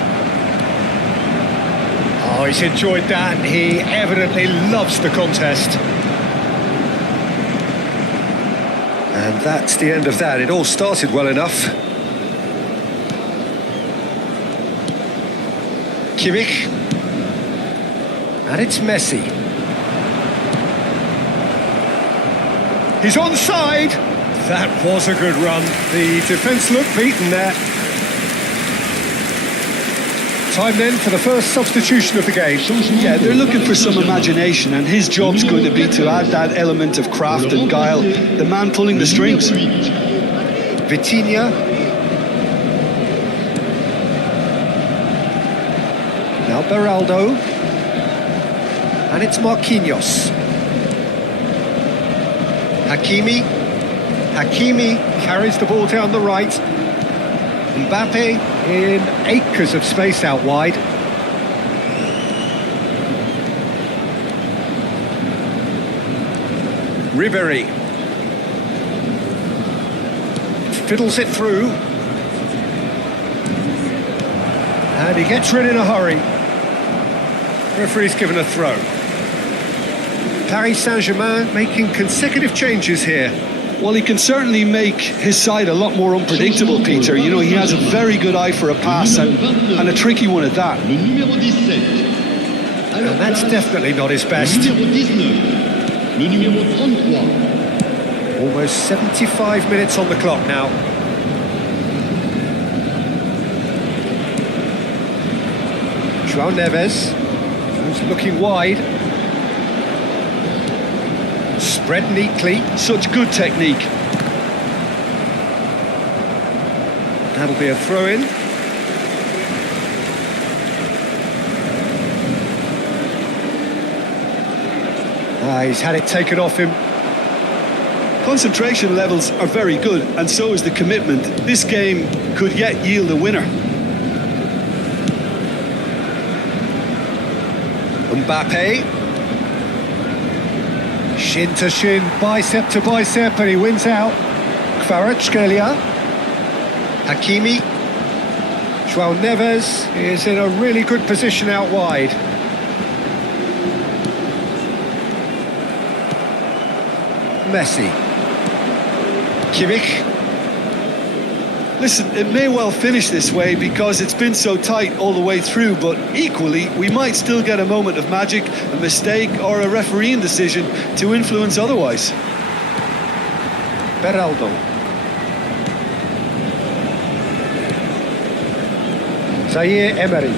Oh, he's enjoyed that. He evidently loves the contest. And that's the end of that. It all started well enough. Kimmich. And it's Messi. He's onside. That was a good run. The defence looked beaten there. Time then for the first substitution of the game. Yeah, they're looking for some imagination, and his job's going to be to add that element of craft and guile. The man pulling the strings. Vitinha. Now Beraldo. And it's Marquinhos. Hakimi carries the ball down the right. Mbappe in acres of space out wide. Ribéry fiddles it through. And he gets rid in a hurry. Referee's given a throw. Paris Saint-Germain making consecutive changes here. Well, he can certainly make his side a lot more unpredictable, Peter. You know, he has a very good eye for a pass, and a tricky one at that. And that's definitely not his best. Almost 75 minutes on the clock now. João Neves, who's looking wide. Spread neatly. Such good technique. That'll be a throw-in. He's had it taken off him. Concentration levels are very good, and so is the commitment. This game could yet yield a winner. Mbappe. Shin to shin, bicep to bicep, and he wins out. Kvaratskhelia. Hakimi. João Neves is in a really good position out wide. Messi. Kimmich. Listen, it may well finish this way because it's been so tight all the way through, but equally, we might still get a moment of magic, a mistake, or a refereeing decision to influence otherwise. Beraldo. Zaire Emery.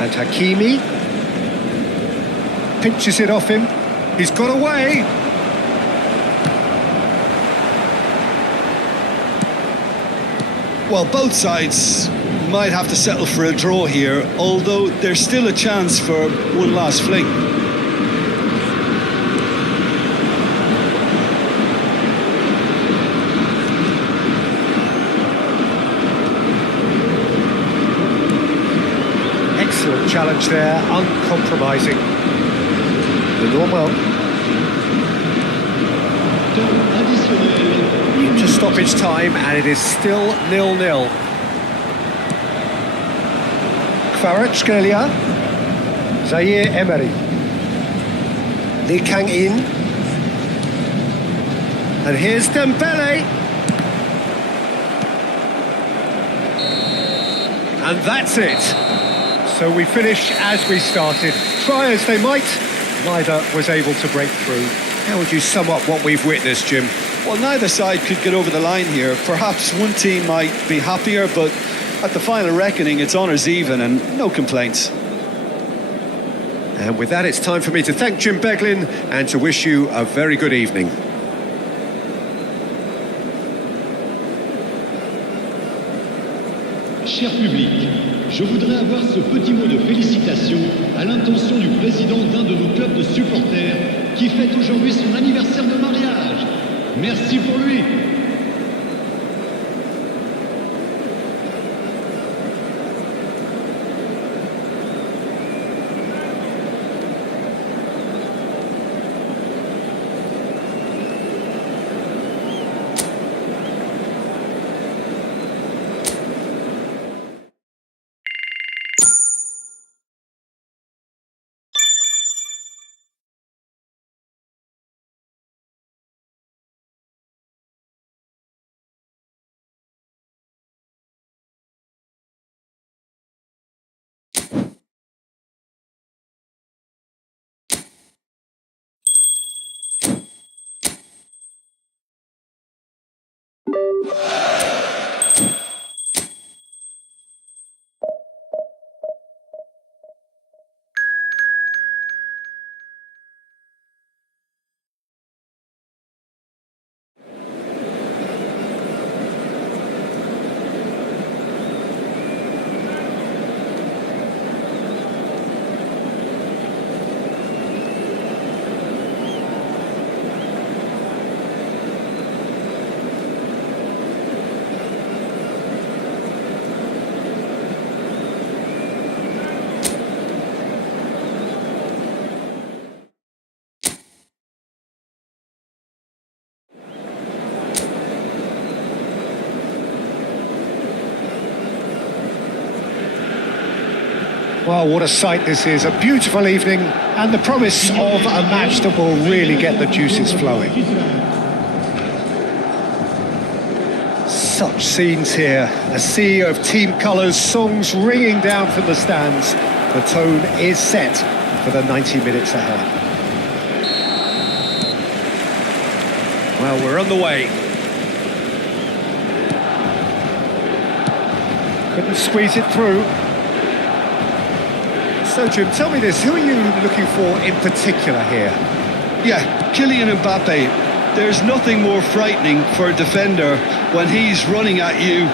And Hakimi. Pinches it off him. He's got away. Well, both sides might have to settle for a draw here, although there's still a chance for one last fling. Excellent challenge there, uncompromising. The normal. Into stoppage time, and it is still 0-0. Kvaratskhelia. Zaire Emery. Lee Kang-in. And here's Dembele. And that's it. So we finish as we started. Try as they might, neither was able to break through. How would you sum up what we've witnessed, Jim? Well, neither side could get over the line here. Perhaps one team might be happier, but at the final reckoning, it's honours even and no complaints. And with that, it's time for me to thank Jim Beglin and to wish you a very good evening. Cher public, je voudrais avoir ce petit mot de félicitation à l'intention du président d'un de nos clubs de supporters qui fête aujourd'hui son anniversaire de mariage. Merci pour lui. Well, what a sight this is. A beautiful evening and the promise of a match that will really get the juices flowing. Such scenes here. A sea of team colours, songs ringing down from the stands. The tone is set for the 90 minutes ahead. Well, we're on the way. Couldn't squeeze it through. So, Jim, tell me this, who are you looking for in particular here? Yeah, Kylian Mbappe. There's nothing more frightening for a defender when he's running at you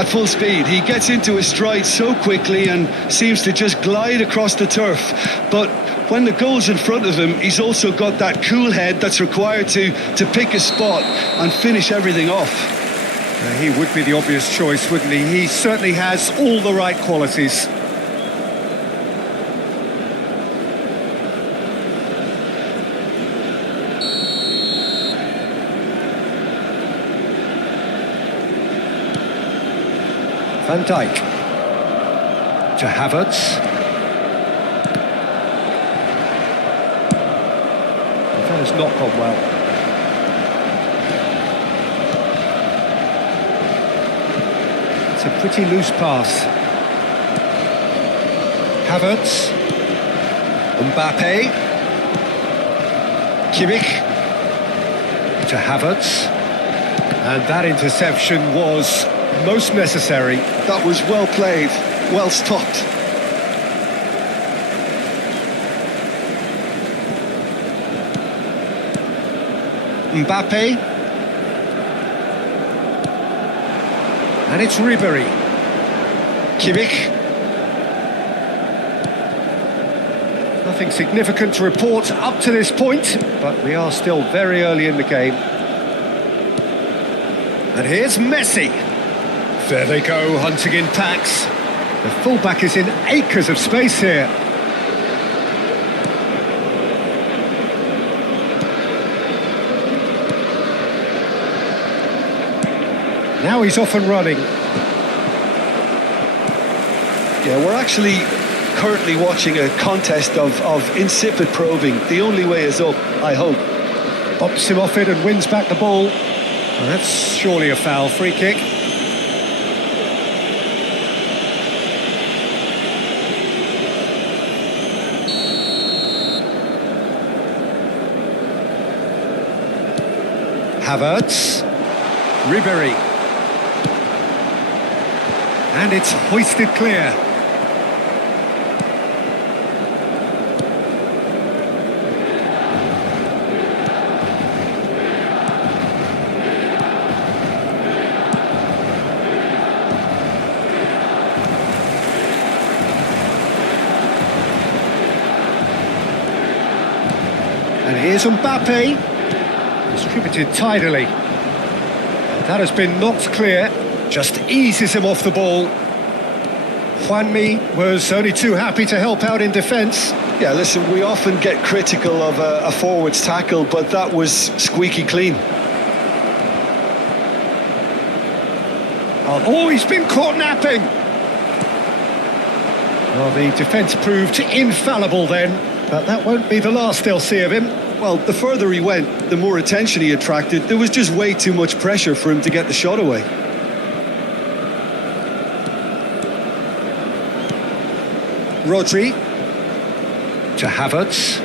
at full speed. He gets into his stride so quickly and seems to just glide across the turf. But when the goal's in front of him, he's also got that cool head that's required to pick a spot and finish everything off. He would be the obvious choice, wouldn't he? He certainly has all the right qualities. Van Dijk to Havertz. That has not gone well. It's a pretty loose pass. Havertz. Mbappe. Kimmich. To Havertz. And that interception was most necessary. That was well played, well stopped. Mbappe. And it's Ribery. Kimmich. Nothing significant to report up to this point, but we are still very early in the game. And here's Messi. There they go, hunting in packs. The fullback is in acres of space here. Now he's off and running. Yeah, we're actually currently watching a contest of insipid probing. The only way is up, I hope. Bops him off it and wins back the ball. Well, that's surely a foul. Free kick. Havertz. Ribery. And it's hoisted clear. And here's Mbappe. Distributed tidily. That has been knocked clear. Just eases him off the ball. Juanmi was only too happy to help out in defence. Yeah, listen, we often get critical of a forward's tackle, but that was squeaky clean. Oh, he's been caught napping. Well, the defence proved infallible then, but that won't be the last they'll see of him. Well, the further he went, the more attention he attracted. There was just way too much pressure for him to get the shot away. Rodri. To Havertz.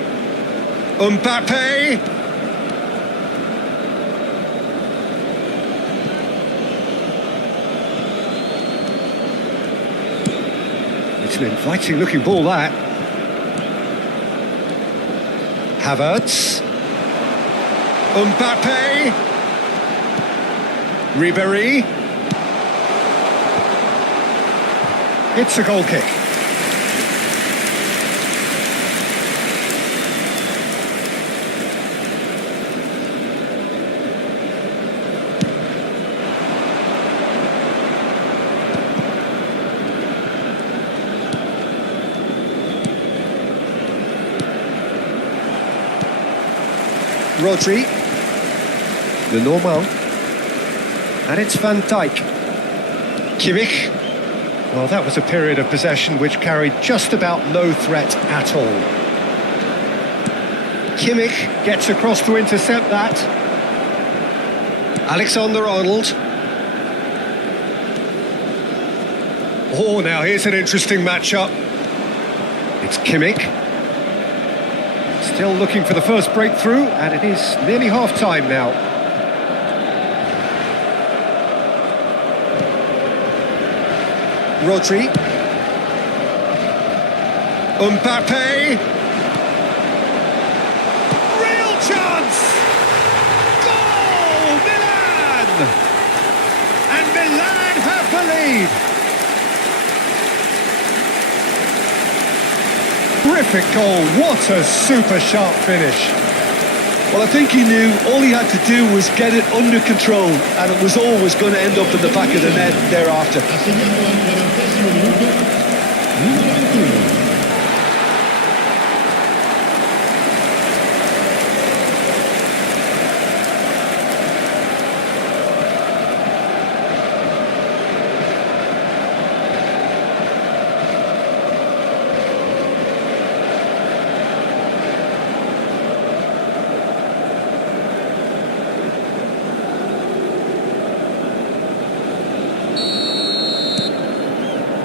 Mbappe. It's an inviting looking ball, that. Havertz. Mbappe. Ribery. It's a goal kick. Rodri. The normal. And it's Van Dijk. Kimmich. Well, that was a period of possession which carried just about no threat at all. Kimmich gets across to intercept that. Alexander-Arnold. Oh, now here's an interesting matchup. It's Kimmich. Still looking for the first breakthrough, and it is nearly half-time now. Rodri. Mbappe. Real chance! Goal! Milan! And Milan have the lead. Terrific goal, what a super sharp finish. Well, I think he knew all he had to do was get it under control, and it was always going to end up in the back of the net thereafter.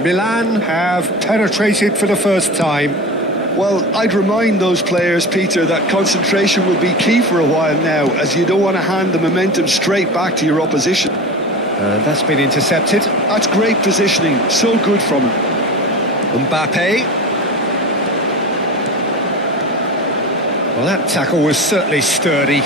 Milan have penetrated for the first time. Well, I'd remind those players, Peter, that concentration will be key for a while now, as you don't want to hand the momentum straight back to your opposition. That's been intercepted. That's great positioning, so good from him. Mbappe. Well, that tackle was certainly sturdy.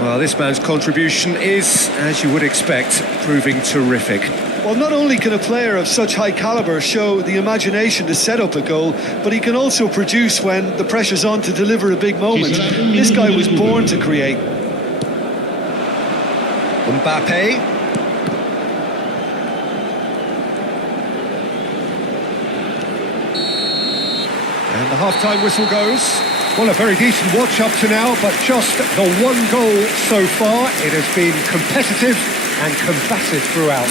Well, this man's contribution is, as you would expect, proving terrific. Well, not only can a player of such high calibre show the imagination to set up a goal, but he can also produce when the pressure's on to deliver a big moment. This guy was born to create. Mbappe. And the half-time whistle goes. Well, a very decent watch up to now, but just the one goal so far. It has been competitive and combative throughout.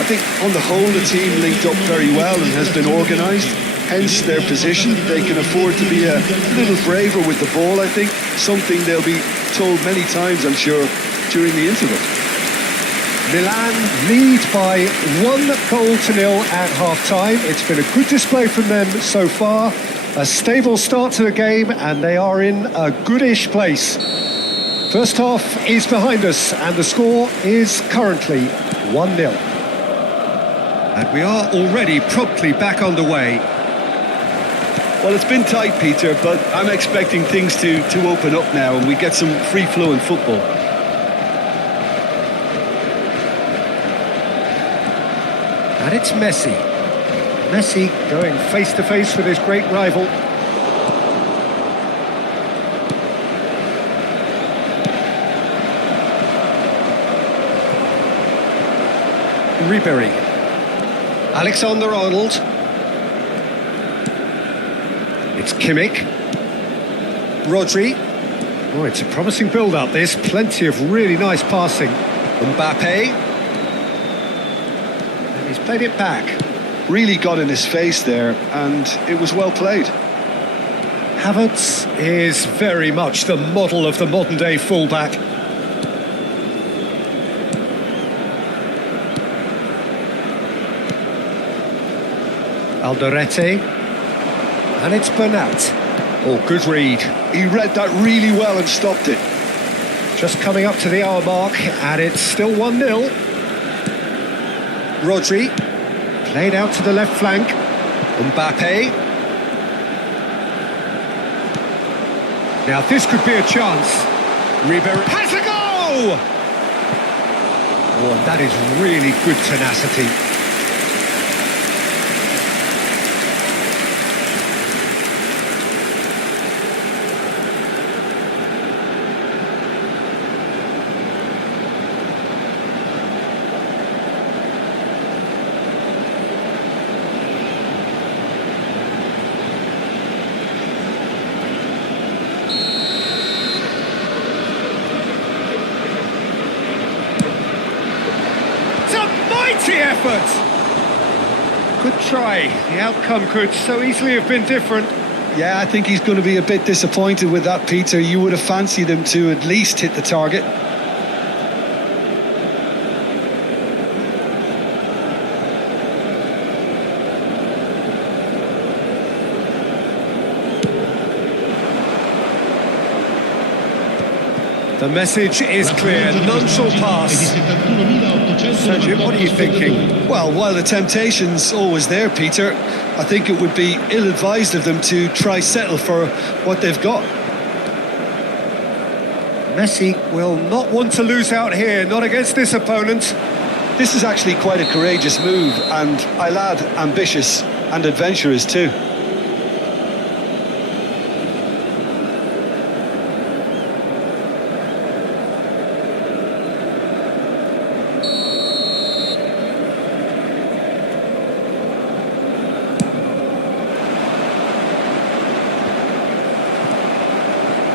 I think on the whole the team linked up very well and has been organised, hence their position. They can afford to be a little braver with the ball, I think, something they'll be told many times, I'm sure, during the interval. Milan lead by 1-0 at half-time. It's been a good display from them so far, a stable start to the game, and they are in a goodish place. First half is behind us, and the score is currently 1-0. And we are already promptly back underway. Well, it's been tight, Peter, but I'm expecting things to open up now and we get some free-flowing football. And it's Messi. Messi going face-to-face with his great rival. Ribery. Alexander-Arnold. It's Kimmich. Rodri. Oh, it's a promising build-up, this. Plenty of really nice passing. Mbappe. And he's played it back. Really got in his face there, and it was well played. Havertz is very much the model of the modern-day fullback. Alderete, and it's Bernat. Oh, good read. He read that really well and stopped it. Just coming up to the hour mark, and it's still 1-0. Rodri, played out to the left flank. Mbappe. Now this could be a chance. Ribery has a goal! Oh, and that is really good tenacity. Effort. Good try. The outcome could so easily have been different. Yeah, I think he's going to be a bit disappointed with that, Peter. You would have fancied him to at least hit the target. The message is clear, none shall pass. So Jim, what are you thinking? Well, while the temptation's always there, Peter, I think it would be ill-advised of them to try settle for what they've got. Messi will not want to lose out here, not against this opponent. This is actually quite a courageous move, and I'll add ambitious and adventurous too.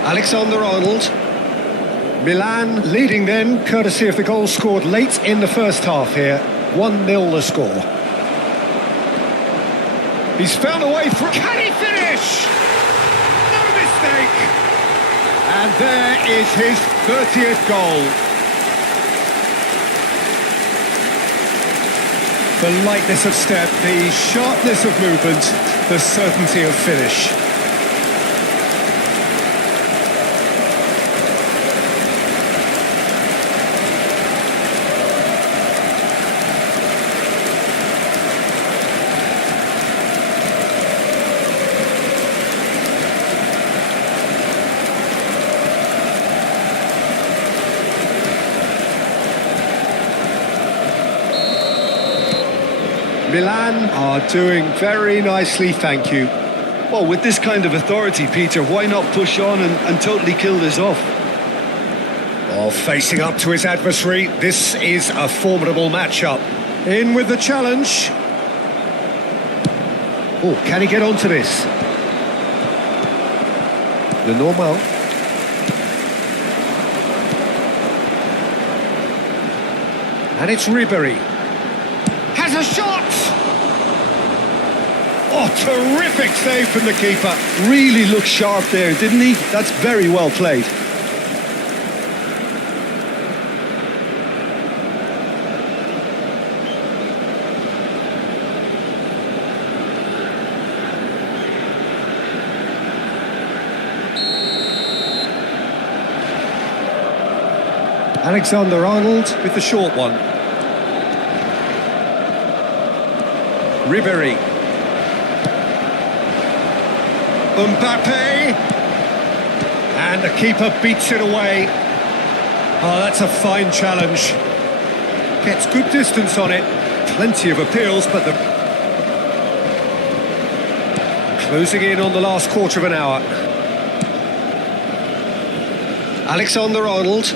Alexander-Arnold. Milan leading then, courtesy of the goal scored late in the first half here. 1-0 the score. He's found a way through. Can he finish? No mistake. And there is his 30th goal. The lightness of step, the sharpness of movement, the certainty of finish. Milan are doing very nicely, thank you. Well, with this kind of authority, Peter, why not push on and totally kill this off? Oh, facing up to his adversary, this is a formidable matchup. In with the challenge. Oh, can he get onto this? The normal. And it's Ribery. Has a shot! Oh, terrific save from the keeper. Really looked sharp there, didn't he? That's very well played. Alexander-Arnold with the short one. Ribery. Mbappe. And the keeper beats it away. Oh, that's a fine challenge. Gets good distance on it. Plenty of appeals, but the... Closing in on the last quarter of an hour. Alexander-Arnold.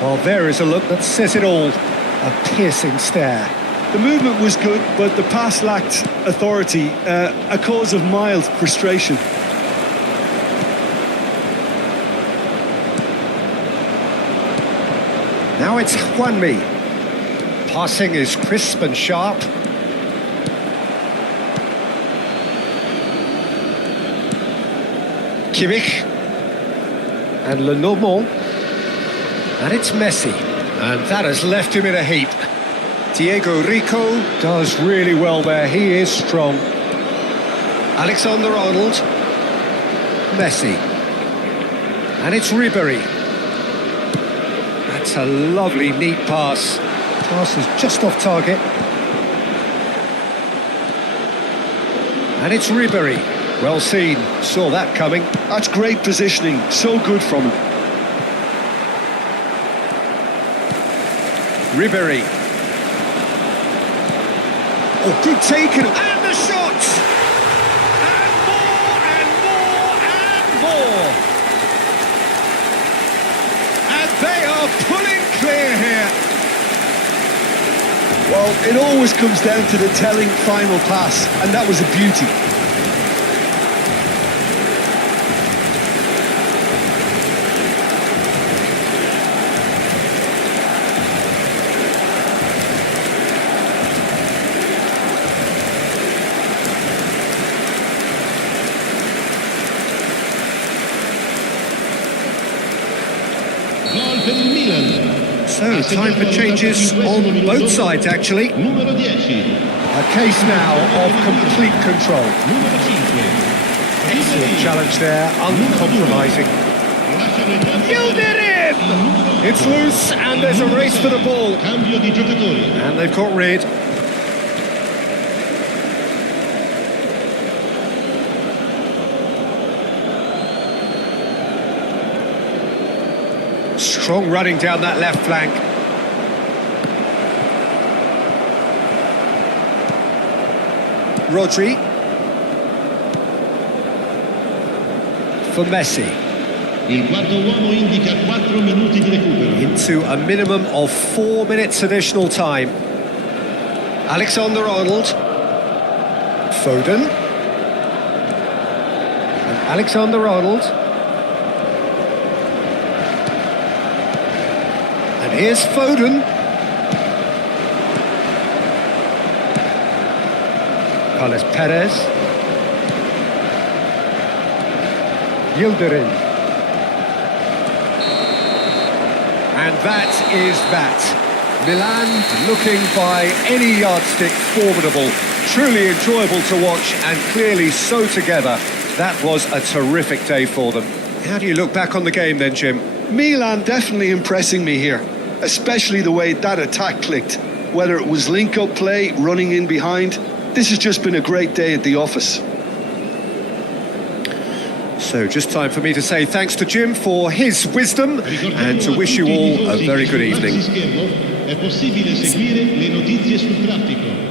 Well, there is a look that says it all. A piercing stare. The movement was good, but the pass lacked authority, a cause of mild frustration. Now it's Juanmi. Passing is crisp and sharp. Kimmich. And Lenormand. And it's Messi. And that has left him in a heap. Diego Rico does really well there. He is strong. Alexander-Arnold. Messi. And it's Ribery. That's a lovely, neat pass. Pass is just off target. And it's Ribery. Well seen. Saw that coming. That's great positioning. So good from him. Ribery. Oh, good taken. And the shot! And more, and more, and more! And they are pulling clear here. Well, it always comes down to the telling final pass, and that was a beauty. So, time for changes on both sides, actually. A case now of complete control. Excellent challenge there, uncompromising. Yildirim! It's loose, and there's a race for the ball. And they've got rid. Strong running down that left flank. Rodri. For Messi. Il quarto uomo indica 4 minuti di recupero. Into a minimum of 4 minutes additional time. Alexander-Arnold. Foden. And Alexander-Arnold. And here's Foden. Carlos Perez. Yildirim. And that is that. Milan looking by any yardstick formidable, truly enjoyable to watch and clearly so together. That was a terrific day for them. How do you look back on the game then, Jim? Milan definitely impressing me here, especially the way that attack clicked. Whether it was link-up play, running in behind, this has just been a great day at the office. So just time for me to say thanks to Jim for his wisdom and to wish you all a very good evening. È possibile seguire le notizie sul traffico.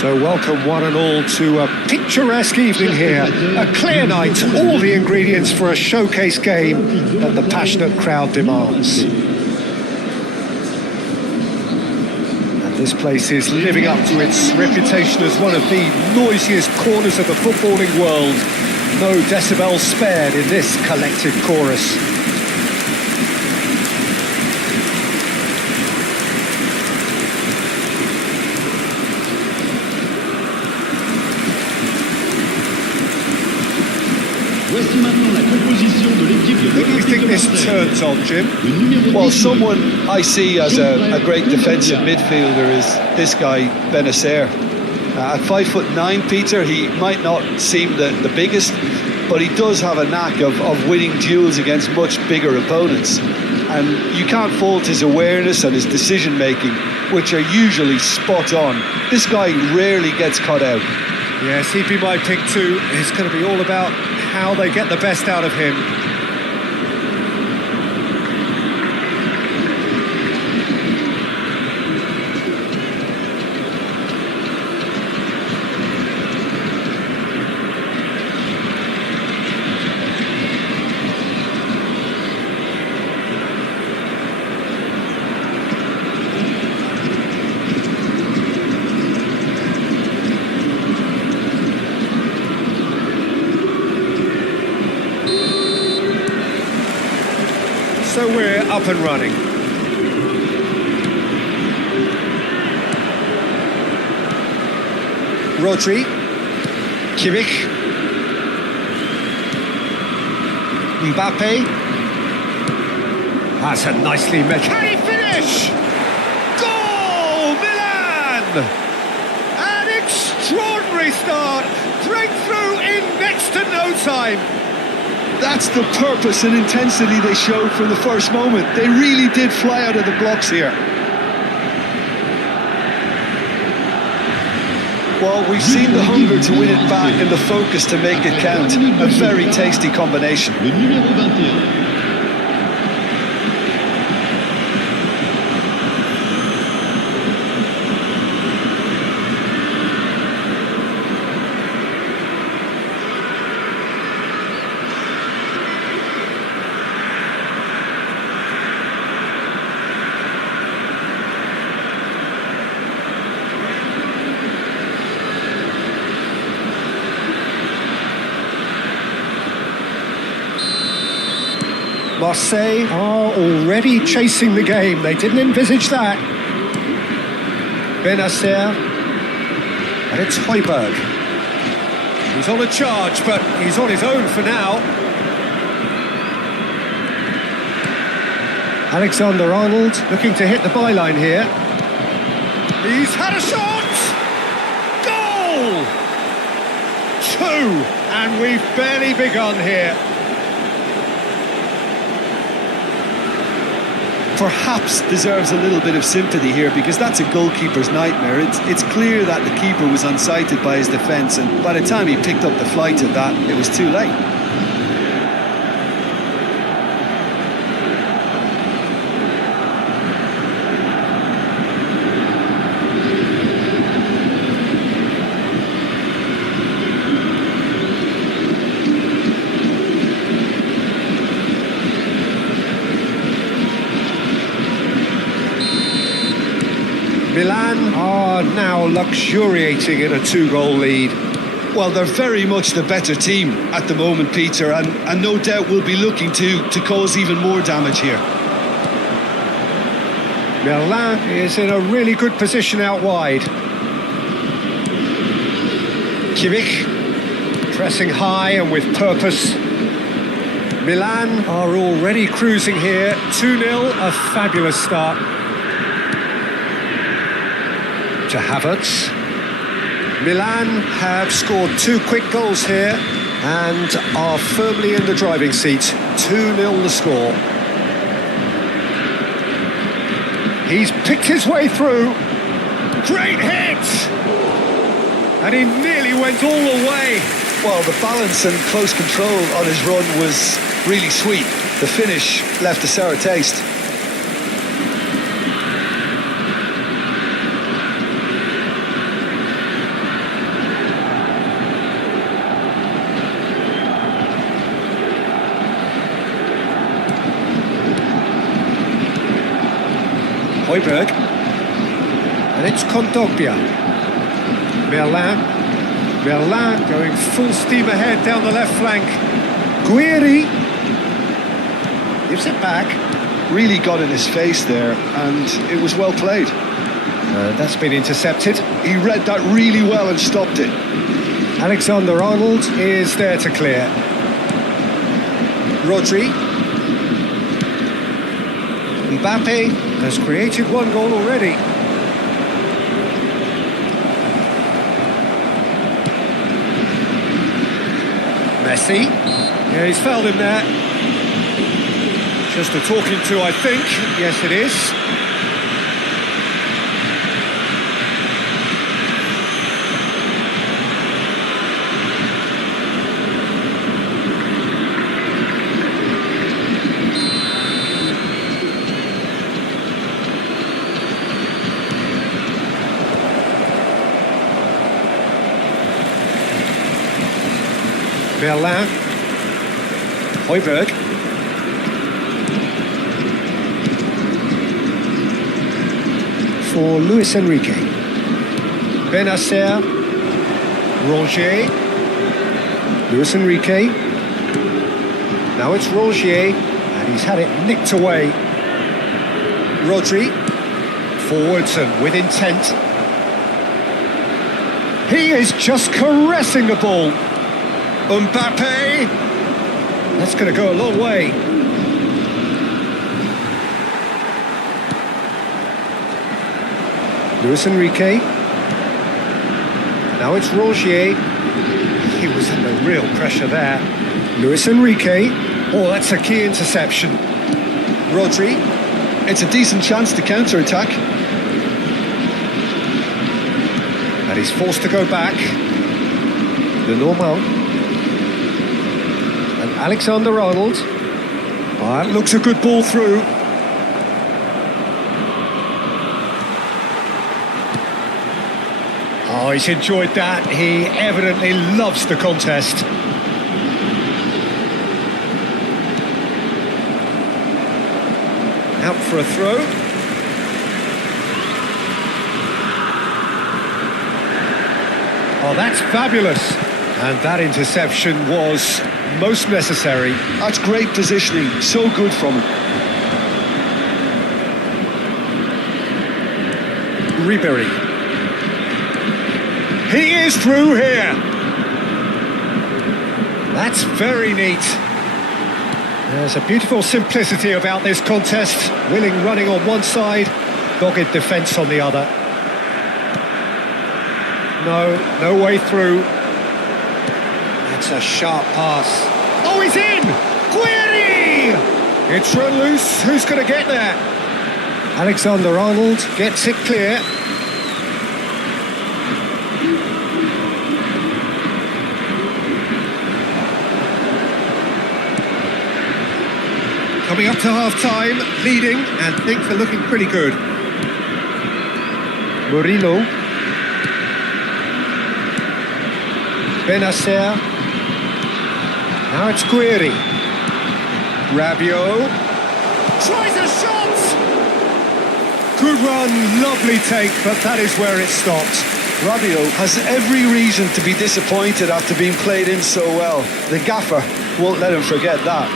So welcome one and all to a picturesque evening here. A clear night, all the ingredients for a showcase game that the passionate crowd demands. And this place is living up to its reputation as one of the noisiest corners of the footballing world. No decibels spared in this collective chorus. Voici maintenant la composition de l'équipe de Who do you think this turns on, Jim? Well, someone I see as a great defensive midfielder is this guy, Benacer. At 5'9", Peter, he might not seem the biggest, but he does have a knack of winning duels against much bigger opponents. And you can't fault his awareness and his decision-making, which are usually spot on. This guy rarely gets caught out. Yes, he'd be my pick too. It's going to be all about how they get the best out of him. So we're up and running. Rodri, Kimmich, Mbappe. That's a nicely made. Can he finish? Goal, Milan! An extraordinary start. Breakthrough in next to no time. That's the purpose and intensity they showed from the first moment. They really did fly out of the blocks here. Well, we've seen the hunger to win it back and the focus to make it count. A very tasty combination. Le numéro 21. Marseille are already chasing the game. They didn't envisage that. Benacer. And it's Højbjerg. He's on a charge, but he's on his own for now. Alexander-Arnold looking to hit the byline here. He's had a shot! Goal! 2, and we've barely begun here. Perhaps deserves a little bit of sympathy here, because that's a goalkeeper's nightmare. It's clear that the keeper was unsighted by his defence, and by the time he picked up the flight of that, it was too late. Milan are now luxuriating in a 2-goal lead. Well, they're very much the better team at the moment, Peter, and no doubt will be looking to cause even more damage here. Milan is in a really good position out wide. Kimmich pressing high and with purpose. Milan are already cruising here. 2-0, a fabulous start. To Havertz. Milan have scored 2 quick goals here and are firmly in the driving seat. 2-0 the score. He's picked his way through. Great hit! And he nearly went all the way. Well, the balance and close control on his run was really sweet. The finish left a sour taste. And it's Kondogbia. Merlin going full steam ahead down the left flank. Guiri gives it back. Really got in his face there, and it was well played. That's been intercepted. He read that really well and stopped it. Alexander-Arnold is there to clear. Rodri. Mbappe has created one goal already. Messi. Yeah, he's fouled him there. Just a talking to, I think. Yes, it is. Merlin. Højbjerg. For Luis Enrique. Benacer. Rongier. Luis Enrique. Now it's Rongier, and he's had it nicked away. Rodri. Forwards and with intent. He is just caressing the ball. Mbappe! That's going to go a long way. Luis Enrique. Now it's Rongier. He was under real pressure there. Luis Enrique. Oh, that's a key interception. Rodri. It's a decent chance to counter-attack. And he's forced to go back. Lenormand. And Alexander-Arnold. Oh, that looks a good ball through. Oh, he's enjoyed that. He evidently loves the contest. Out for a throw. Oh, that's fabulous. And that interception was most necessary. That's great positioning, so good from him. Ribéry. He is through here. That's very neat. There's a beautiful simplicity about this contest. Willing running on one side, dogged defence on the other. No way through. That's a sharp pass. Oh, he's in! Guiri! It's run loose. Who's going to get there? Alexander-Arnold gets it clear. Coming up to half-time, leading, and things are looking pretty good. Murillo. Benacer. Now it's Guiri. Rabiot. Tries a shot! Good run, lovely take, but that is where it stopped. Rabiot has every reason to be disappointed after being played in so well. The gaffer won't let him forget that.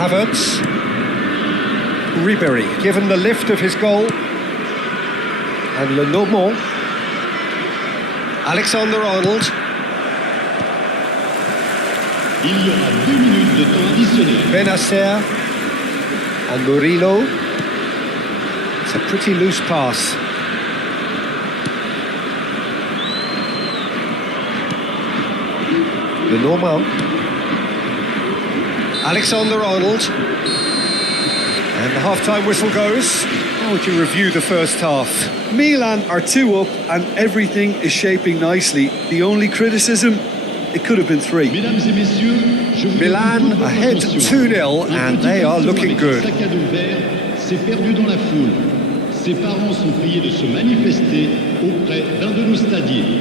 Havertz. Ribéry, given the lift of his goal. And Lenormand. Alexander-Arnold. Il y aura 2 minutes de temps additionnel. Benacer. And Murillo. It's a pretty loose pass. Lenormand. Alexander-Arnold. And the half-time whistle goes. How would you review the first half? Milan are 2 up and everything is shaping nicely. The only criticism, it could have been 3. Mesdames et messieurs, je vous Milan demande toute votre ahead attention. 2-0 Un and petit they are garçon looking avec good. un sac à dos vert s'est perdu dans la foule. Ses parents sont priés de se manifester auprès d'un de nos stadiers.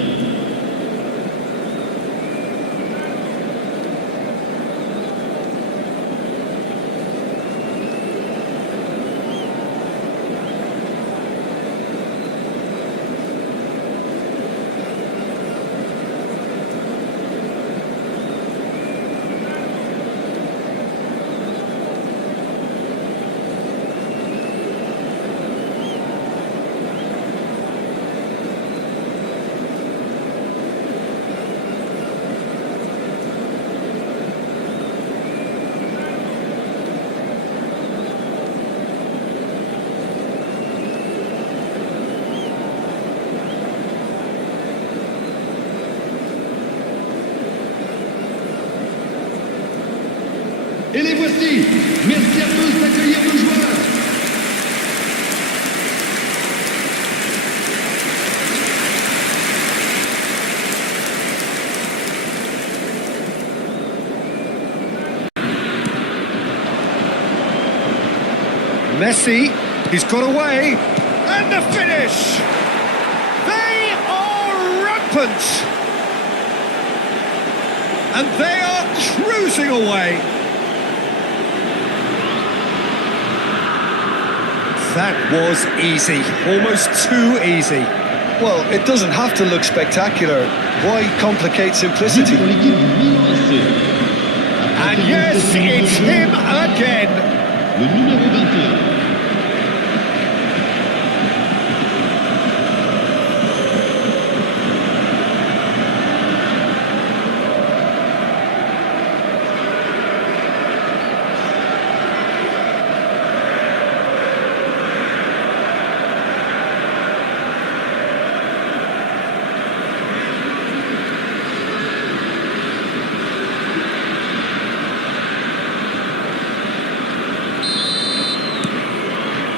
Et les voici. Merci à tous d'accueillir nos joueurs. Messi, he's got away, and the finish! They are rampant! And they are cruising away. That was easy, almost too easy. Well, it doesn't have to look spectacular. Why complicate simplicity? Pour l'équipe du Milan AC. And yes, it's him again. Le numéro 21.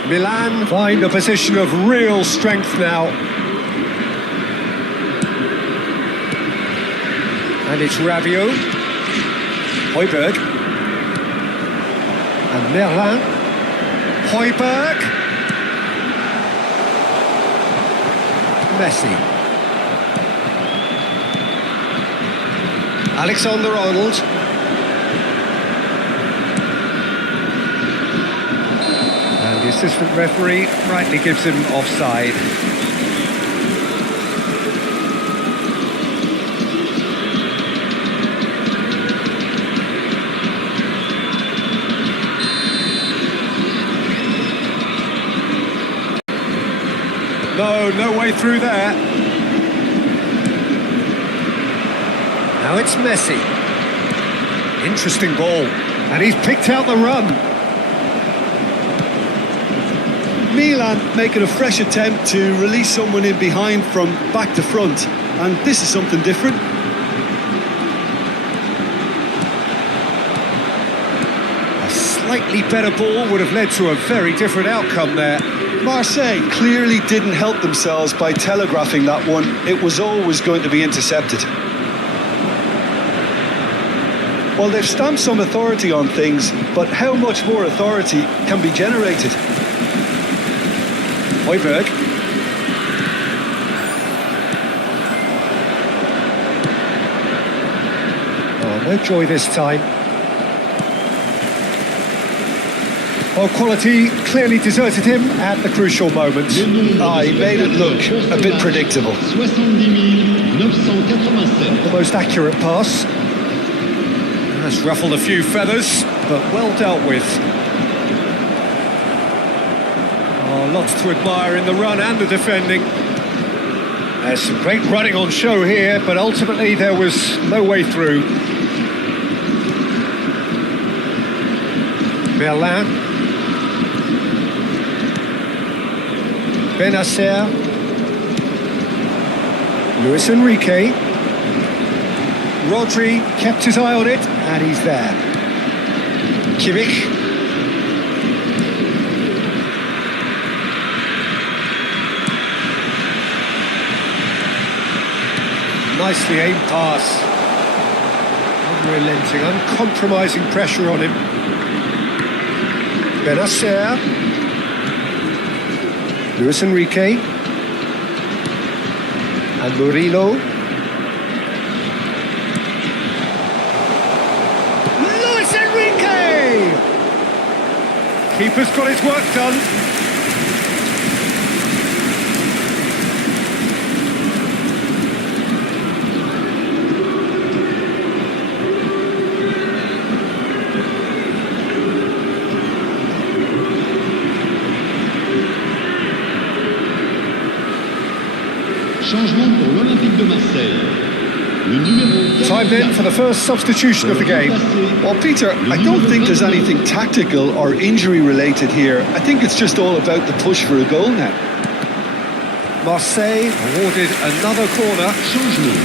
Milan find a position of real strength now. And it's Rabiot, Højbjerg, and Merlin, Højbjerg, Messi, Alexander-Arnold, and the assistant referee rightly gives him offside. No way through there. Now it's Messi. Interesting ball. And he's picked out the run. Milan making a fresh attempt to release someone in behind from back to front. And this is something different. A slightly better ball would have led to a very different outcome there. Marseille clearly didn't help themselves by telegraphing that one. It was always going to be intercepted. Well, they've stamped some authority on things, but how much more authority can be generated? Højbjerg. Oh, no joy this time. Well, quality clearly deserted him at the crucial moment. He made it look a bit predictable. 70 987. The most accurate pass. Has ruffled a few feathers, but well dealt with. Oh, lots to admire in the run and the defending. There's some great running on show here, but ultimately there was no way through. Merlin. Benacer, Luis Enrique, Rodri kept his eye on it, and he's there. Kimmich, nicely aimed pass. Unrelenting, uncompromising pressure on him. Benacer. Luis Enrique. And Murillo. Luis Enrique! Keeper's got his work done. Changement pour l'Olympique de Marseille. Le numéro 4. Time then for the first substitution of the game. Well, Peter, I don't think there's anything tactical or injury related here. I think it's just all about the push for a goal now. Marseille awarded another corner. Changement.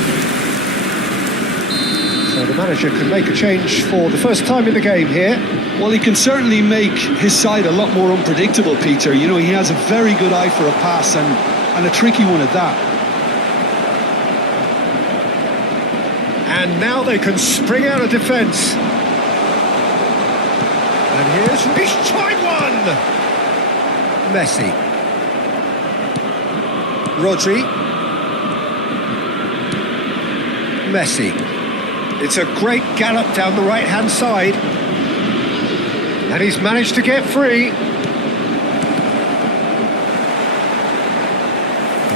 So the manager can make a change for the first time in the game here. Well, he can certainly make his side a lot more unpredictable, Peter. You know, he has a very good eye for a pass and a tricky one at that. And now they can spring out of defence. And here's One. Messi. Rodri. Messi. It's a great gallop down the right-hand side. And he's managed to get free.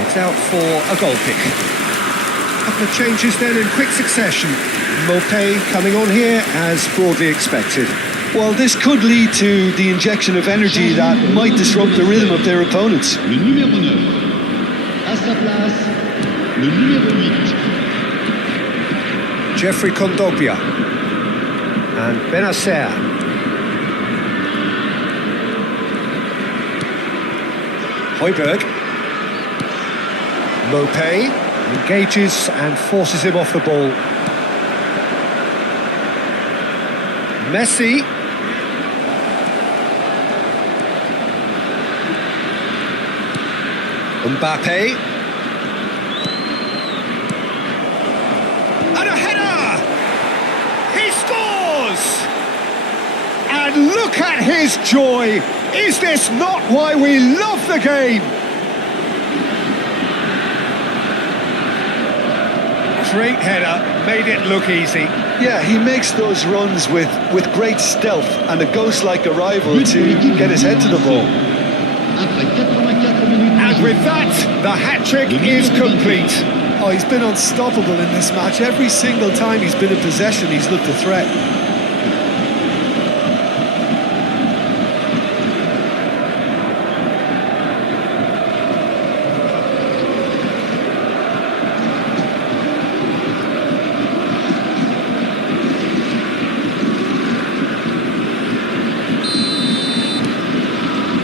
It's out for a goal kick. Couple of changes then in quick succession. Mopé coming on here as broadly expected. Well, this could lead to the injection of energy that might disrupt the rhythm of their opponents. Le numéro 9. À sa place, le numéro 8. Jeffrey Kondobia. And Benacer. Højbjerg. Mopé engages and forces him off the ball. Messi. Mbappe. And a header! He scores! And look at his joy! Is this not why we love the game? Great header, made it look easy. Yeah, he makes those runs with great stealth and a ghost-like arrival to get his head to the ball. And with that, the hat-trick is complete. Oh, he's been unstoppable in this match. Every single time he's been in possession, he's looked a threat.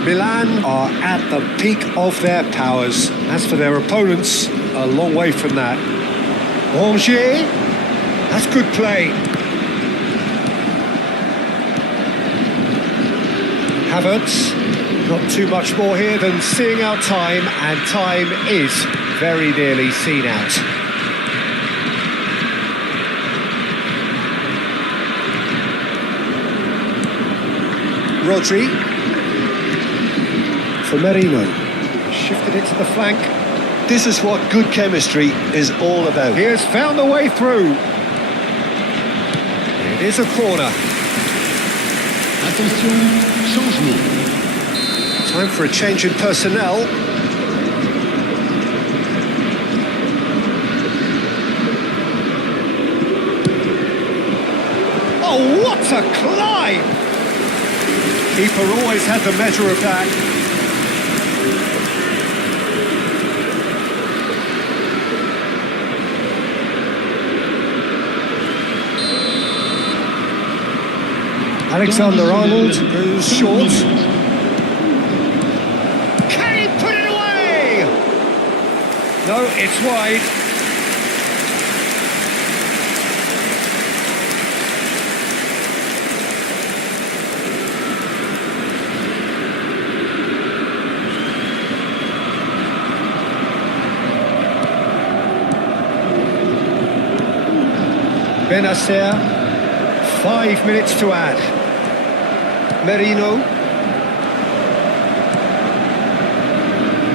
Milan are at the peak of their powers. As for their opponents, a long way from that. Angers, that's good play. Havertz, not too much more here than seeing out time, and time is very nearly seen out. Rodri. For Merino, shifted it to the flank. This is what good chemistry is all about. He has found the way through. It is a corner. Attention, changement. Time for a change in personnel. Oh, what a climb! Keeper always had the measure of that. Alexander-Arnold goes short. Can he put it away? No, it's wide. Benacer. 5 minutes to add. Merino.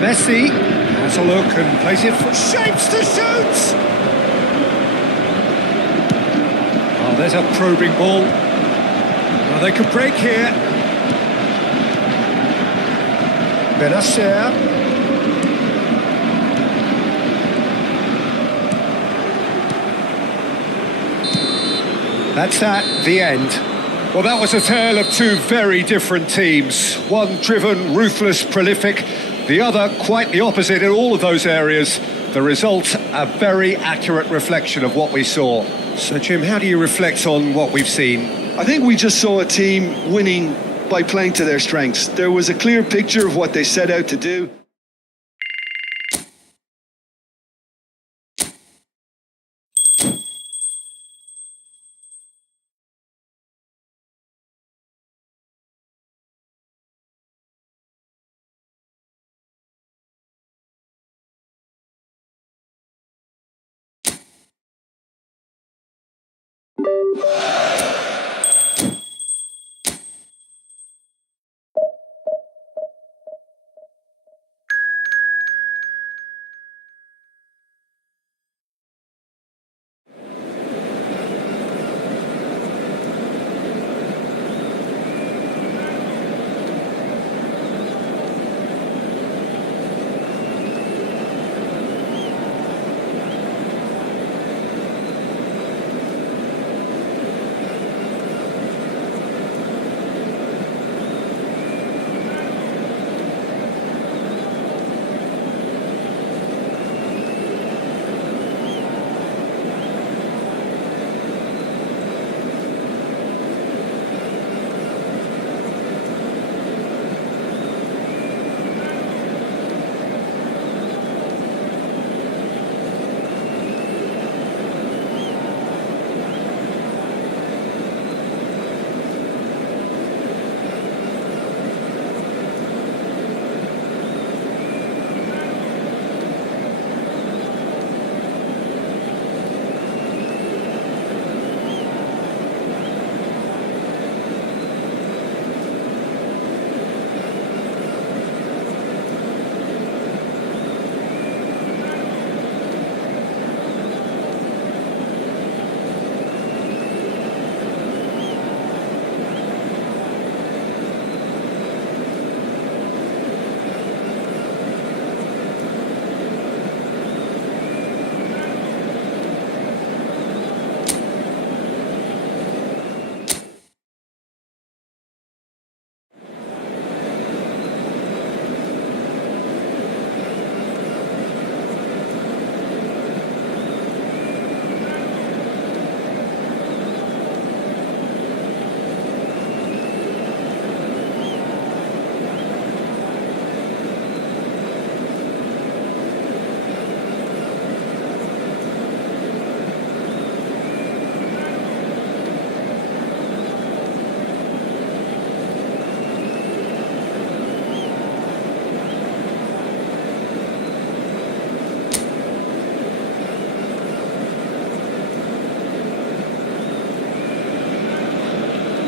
Messi has a look and plays it for shapes to shoot! Oh, there's a probing ball. Well, they could break here. Benacer. That's the end. Well, that was a tale of two very different teams. One driven, ruthless, prolific. The other quite the opposite in all of those areas. The result, a very accurate reflection of what we saw. So, Jim, how do you reflect on what we've seen? I think we just saw a team winning by playing to their strengths. There was a clear picture of what they set out to do.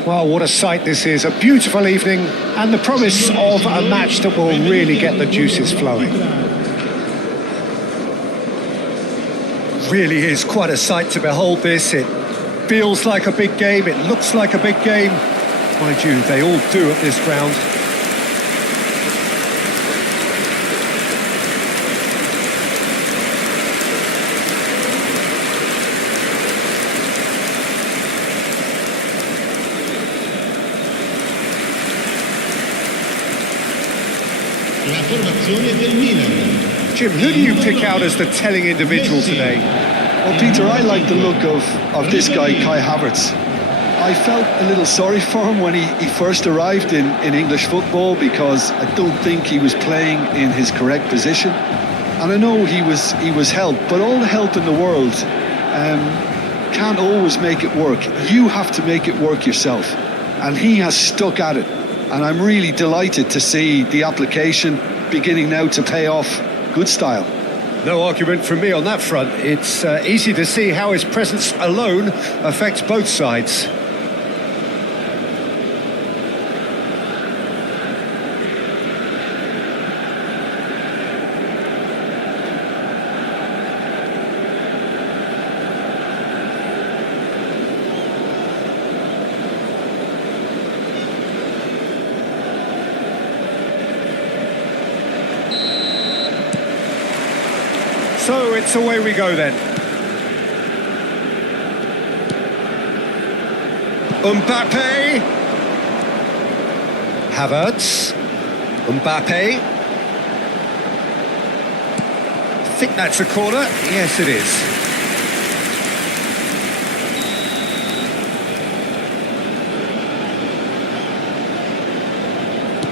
Well, what a sight this is. A beautiful evening and the promise of a match that will really get the juices flowing. Really is quite a sight to behold this. It feels like a big game. It looks like a big game. Mind you, they all do at this ground. La formazione del Milan. Jim, who do you pick out as the telling individual today? Well, Peter, I like the look of this guy, Kai Havertz. I felt a little sorry for him when he first arrived in English football because I don't think he was playing in his correct position. And I know he was helped, but all the help in the world can't always make it work. You have to make it work yourself. And he has stuck at it. And I'm really delighted to see the application beginning now to pay off. Good style. No argument from me on that front. It's easy to see how his presence alone affects both sides. So it's away we go then. Mbappe. Havertz. Mbappe. I think that's a corner. Yes, it is.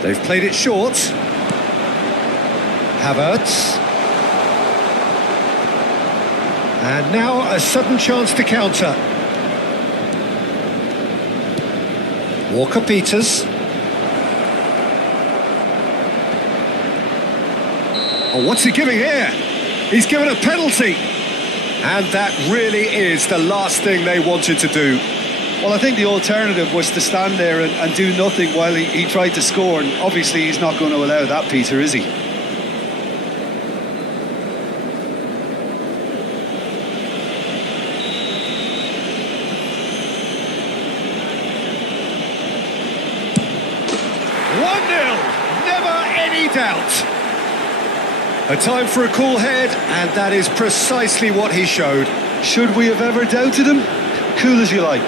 They've played it short. Havertz. And now a sudden chance to counter. Walker-Peters. Oh, what's he giving here? He's given a penalty. And that really is the last thing they wanted to do. Well, I think the alternative was to stand there and do nothing while he tried to score. And obviously he's not going to allow that, Peter, is he? Never any doubt. A time for a cool head, and that is precisely what he showed. Should we have ever doubted him? Cool as you like.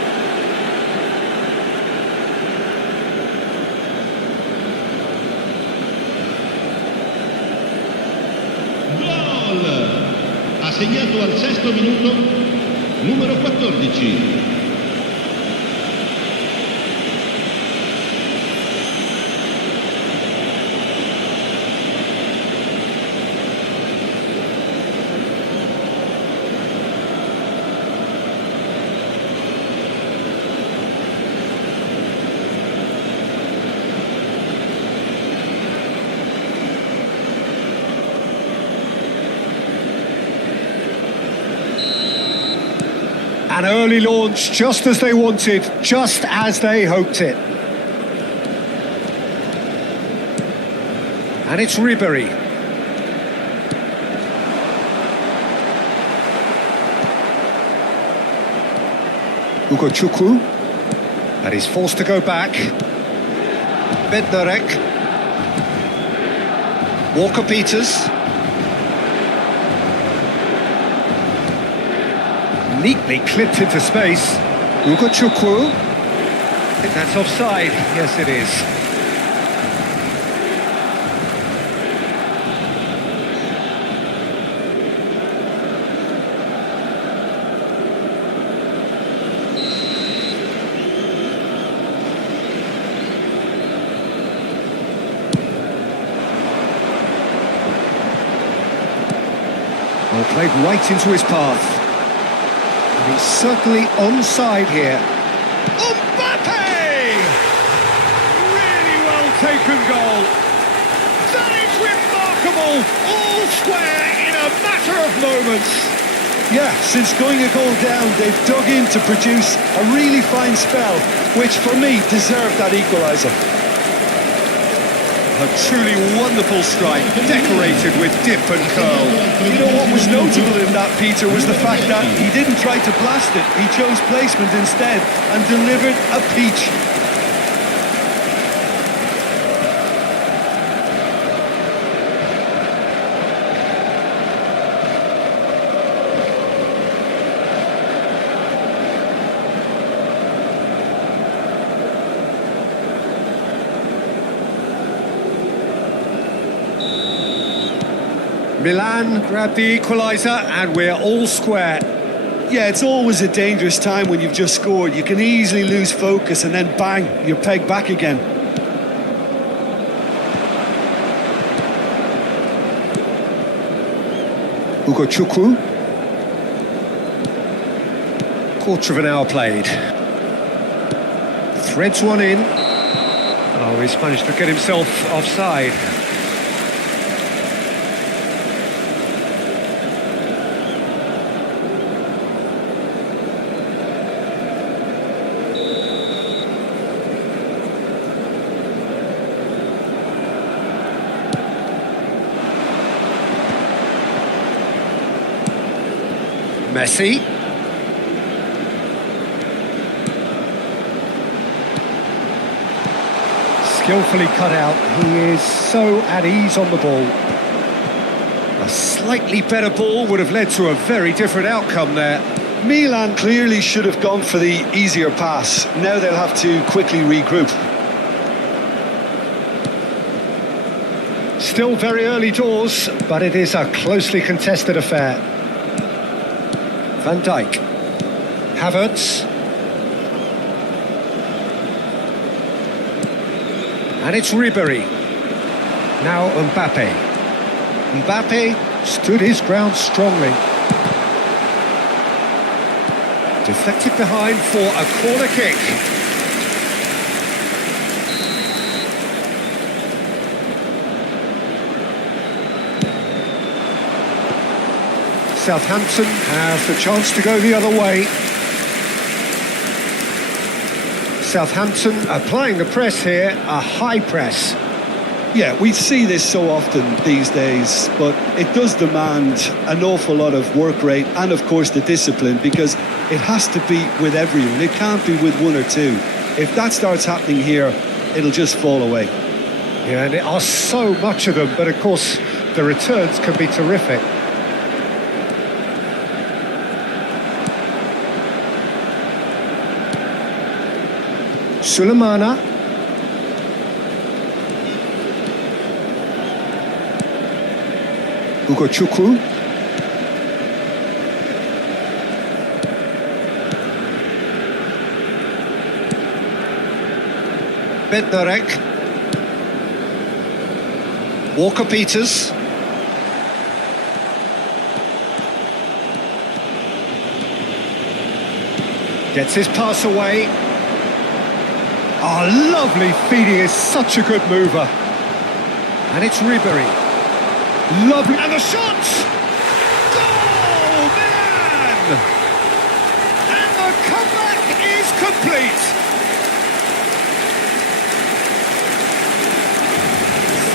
Gol! Ha segnato al 6° minuto numero 14. An early launch, just as they wanted, just as they hoped it. And it's Ribéry. Chukwu. And he's forced to go back. Bednarek. Walker-Peters. Neatly clipped into space. Chukwu. I think that's offside. Yes, it is. Well, played right into his path. He's certainly onside here. Mbappe! Really well taken goal. That is remarkable. All square in a matter of moments. Yeah, since going a goal down, they've dug in to produce a really fine spell, which for me deserved that equaliser. A truly wonderful strike, decorated with dip and curl. You know what was notable in that, Peter, was the fact that he didn't try to blast it. He chose placement instead and delivered a peach. Milan grabbed the equaliser and we're all square. Yeah, it's always a dangerous time when you've just scored. You can easily lose focus and then bang, you're pegged back again. Chukwu. Quarter of an hour played. Threads one in. Oh, he's managed to get himself offside. Messi. Skillfully cut out. He is so at ease on the ball. A slightly better ball would have led to a very different outcome there. Milan clearly should have gone for the easier pass. Now they'll have to quickly regroup. Still very early doors, but it is a closely contested affair. Van Dijk. Havertz. And it's Ribéry. Now Mbappe. Mbappe stood his ground strongly. Deflected behind for a corner kick. Southampton have the chance to go the other way. Southampton applying the press here, a high press. Yeah, we see this so often these days, but it does demand an awful lot of work rate and, of course, the discipline, because it has to be with everyone. It can't be with one or two. If that starts happening here, it'll just fall away. Yeah, and there are so much of them, but of course, the returns can be terrific. Sulemana. Ugochukwu. Bednarek. Walker-Peters. Gets his pass away. Oh, lovely feeding, is such a good mover. And it's Ribéry. Lovely, and the shot! Goal, man! And the comeback is complete.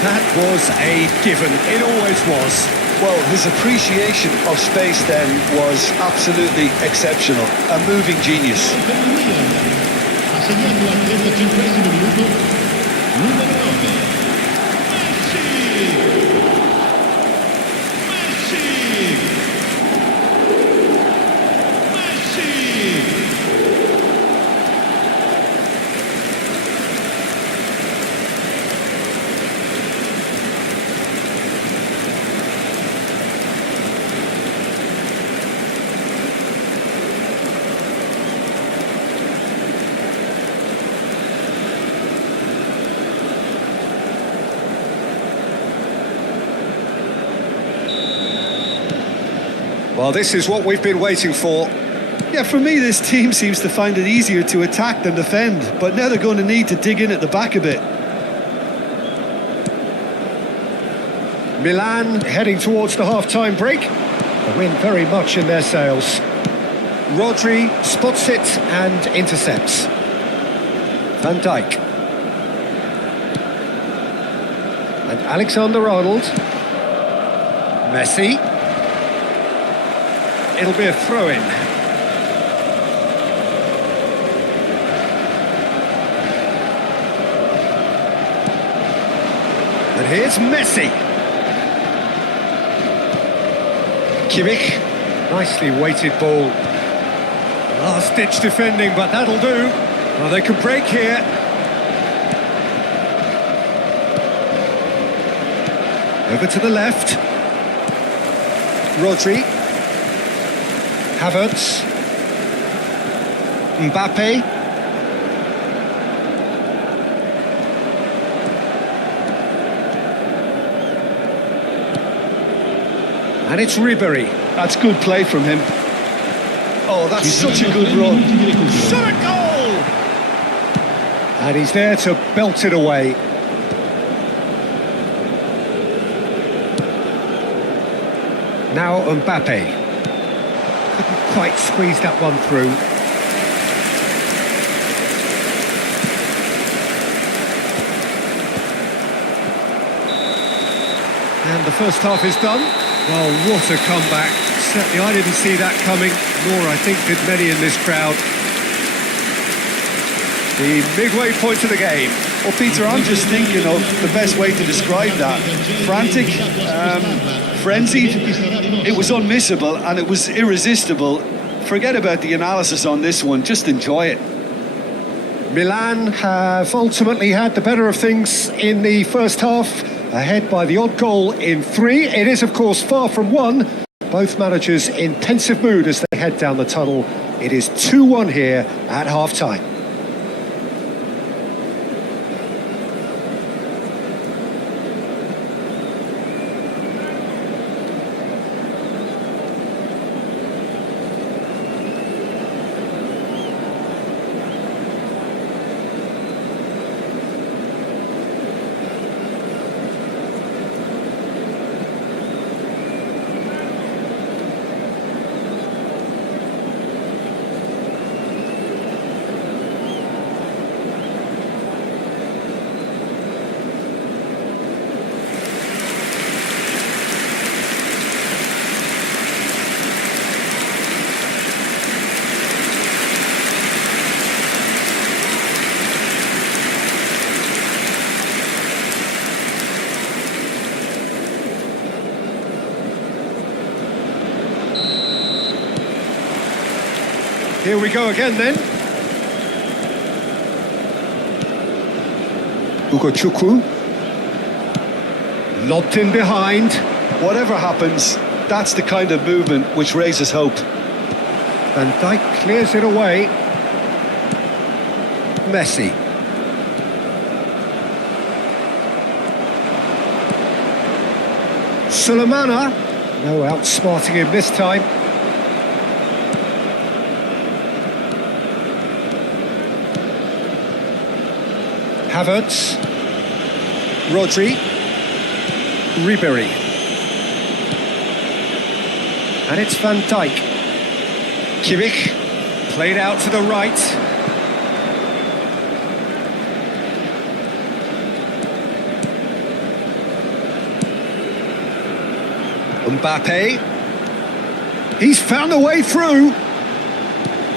That was a given, it always was. Well, his appreciation of space then was absolutely exceptional. A moving genius. Assegnando al 35esimo minuto, numero 9. Well, this is what we've been waiting for. Yeah, for me, this team seems to find it easier to attack than defend, but now they're going to need to dig in at the back a bit. Milan heading towards the half-time break. The wind very much in their sails. Rodri spots it and intercepts. Van Dijk. And Alexander-Arnold. Messi. It'll be a throw-in. And here's Messi. Kimmich, nicely weighted ball. Last-ditch defending, but that'll do. Well, they can break here. Over to the left. Rodri. Havertz. Mbappe. And it's Ribéry. That's good play from him. Oh, that's such a good run. Shot a goal! And he's there to belt it away. Now Mbappe. Couldn't quite squeeze that one through. And the first half is done. Well, what a comeback. Certainly I didn't see that coming, nor I think did many in this crowd. The midway point of the game. Well, Peter, I'm just thinking of the best way to describe that. Frantic, frenzied. It was unmissable and it was irresistible. Forget about the analysis on this one, just enjoy it. Milan have ultimately had the better of things in the first half, ahead by the odd goal in 3. It is, of course, far from 1. Both managers in pensive mood as they head down the tunnel. It is 2-1 here at half-time. Here we go again then. Ugochukwu. Lobbed in behind. Whatever happens, that's the kind of movement which raises hope. Van Dijk clears it away. Messi. Sulemana. No outsmarting him this time. Havertz, Rodri, Ribery, and it's Van Dijk. Kimmich, played out to the right. Mbappe, he's found a way through.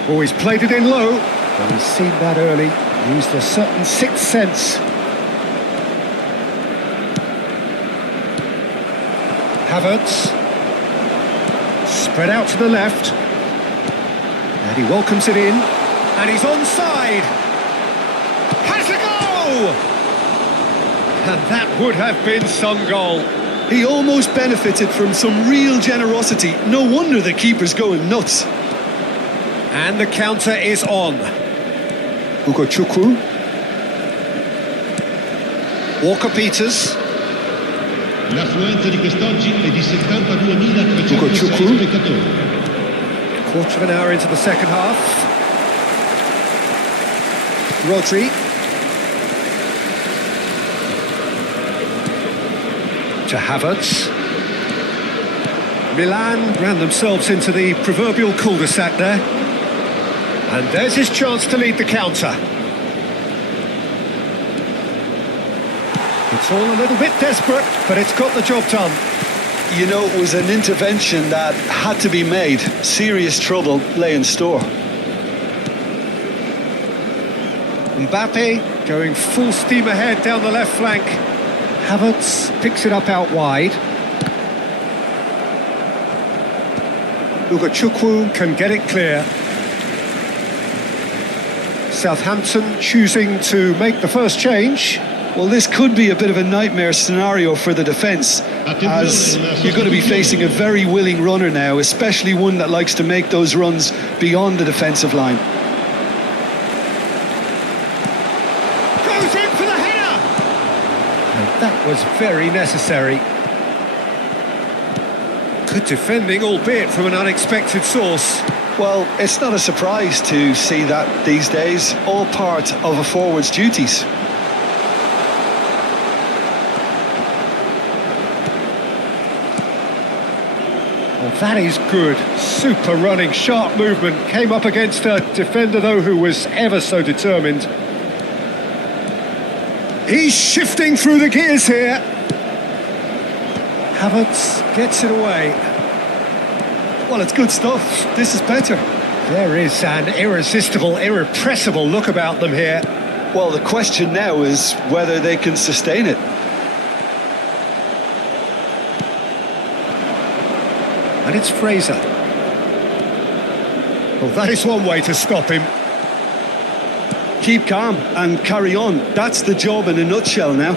Oh, he's played it in low, and he's seen that early. Used a certain sixth sense. Havertz. Spread out to the left. And he welcomes it in. And he's onside. Has a goal! And that would have been some goal. He almost benefited from some real generosity. No wonder the keeper's going nuts. And the counter is on. Ugochukwu. Walker-Peters. L'affluenza di quest'oggi è di 72.306 spettatori. Quarter of an hour into the second half. Rodri. To Havertz. Milan ran themselves into the proverbial cul-de-sac there. And there's his chance to lead the counter. It's all a little bit desperate, but it's got the job done. You know, it was an intervention that had to be made. Serious trouble lay in store. Mbappe going full steam ahead down the left flank. Havertz picks it up out wide. Ugochukwu can get it clear. Southampton choosing to make the first change. Well, this could be a bit of a nightmare scenario for the defence, as you're going to be facing a very willing runner now, especially one that likes to make those runs beyond the defensive line. Goes in for the header! And that was very necessary. Good defending, albeit from an unexpected source. Well, it's not a surprise to see that these days, all part of a forward's duties. Well, that is good. Super running, sharp movement. Came up against a defender, though, who was ever so determined. He's shifting through the gears here. Havertz gets it away. Well, it's good stuff. This is better. There is an irresistible, irrepressible look about them here. Well, the question now is whether they can sustain it. And it's Fraser. Well, that is one way to stop him. Keep calm and carry on. That's the job in a nutshell now.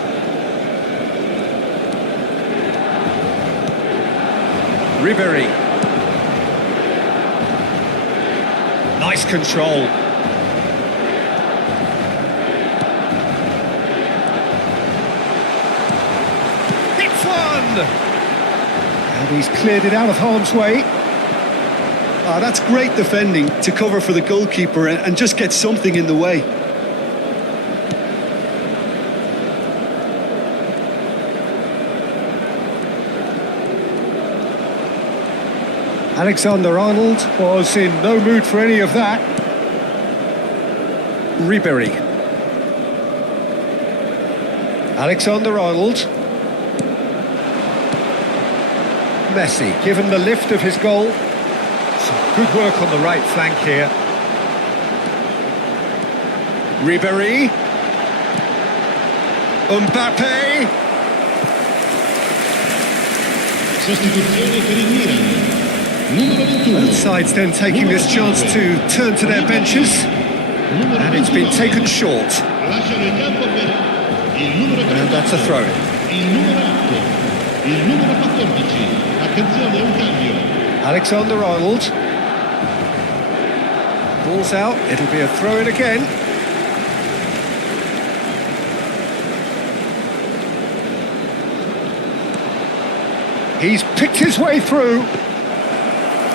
Ribery. Nice control. Hits one! And he's cleared it out of harm's way. That's great defending to cover for the goalkeeper and just get something in the way. Alexander-Arnold was in no mood for any of that. Ribery. Alexander-Arnold. Messi, given the lift of his goal. Some good work on the right flank here. Ribery. Mbappe. Sostituzione per il Milan. Numero 21. Both sides then taking this chance to turn to their benches. And it's been taken short. And that's a throw. Il numero 8. Il numero 14. Attenzione, un cambio. Alexander-Arnold. Ball's out, it'll be a throw-in again. He's picked his way through.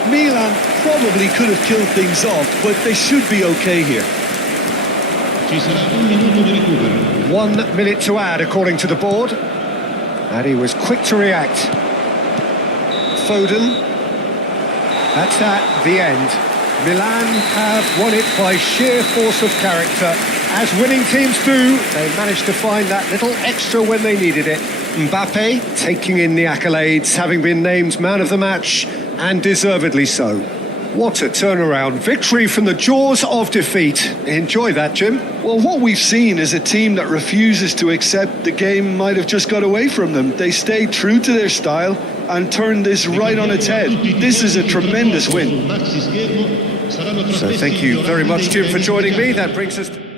Milan probably could have killed things off, but they should be okay here. Ci sarà un minuto di recupero. 1 minute to add, according to the board. And he was quick to react. Foden. That's at the end. Milan have won it by sheer force of character. As winning teams do, they managed to find that little extra when they needed it. Mbappe taking in the accolades, having been named man of the match, and deservedly so. What a turnaround. Victory from the jaws of defeat. Enjoy that, Jim. Well, what we've seen is a team that refuses to accept the game might have just got away from them. They stayed true to their style and turned this right on its head. This is a tremendous win. So thank you very much, Jim, for joining me. That brings us to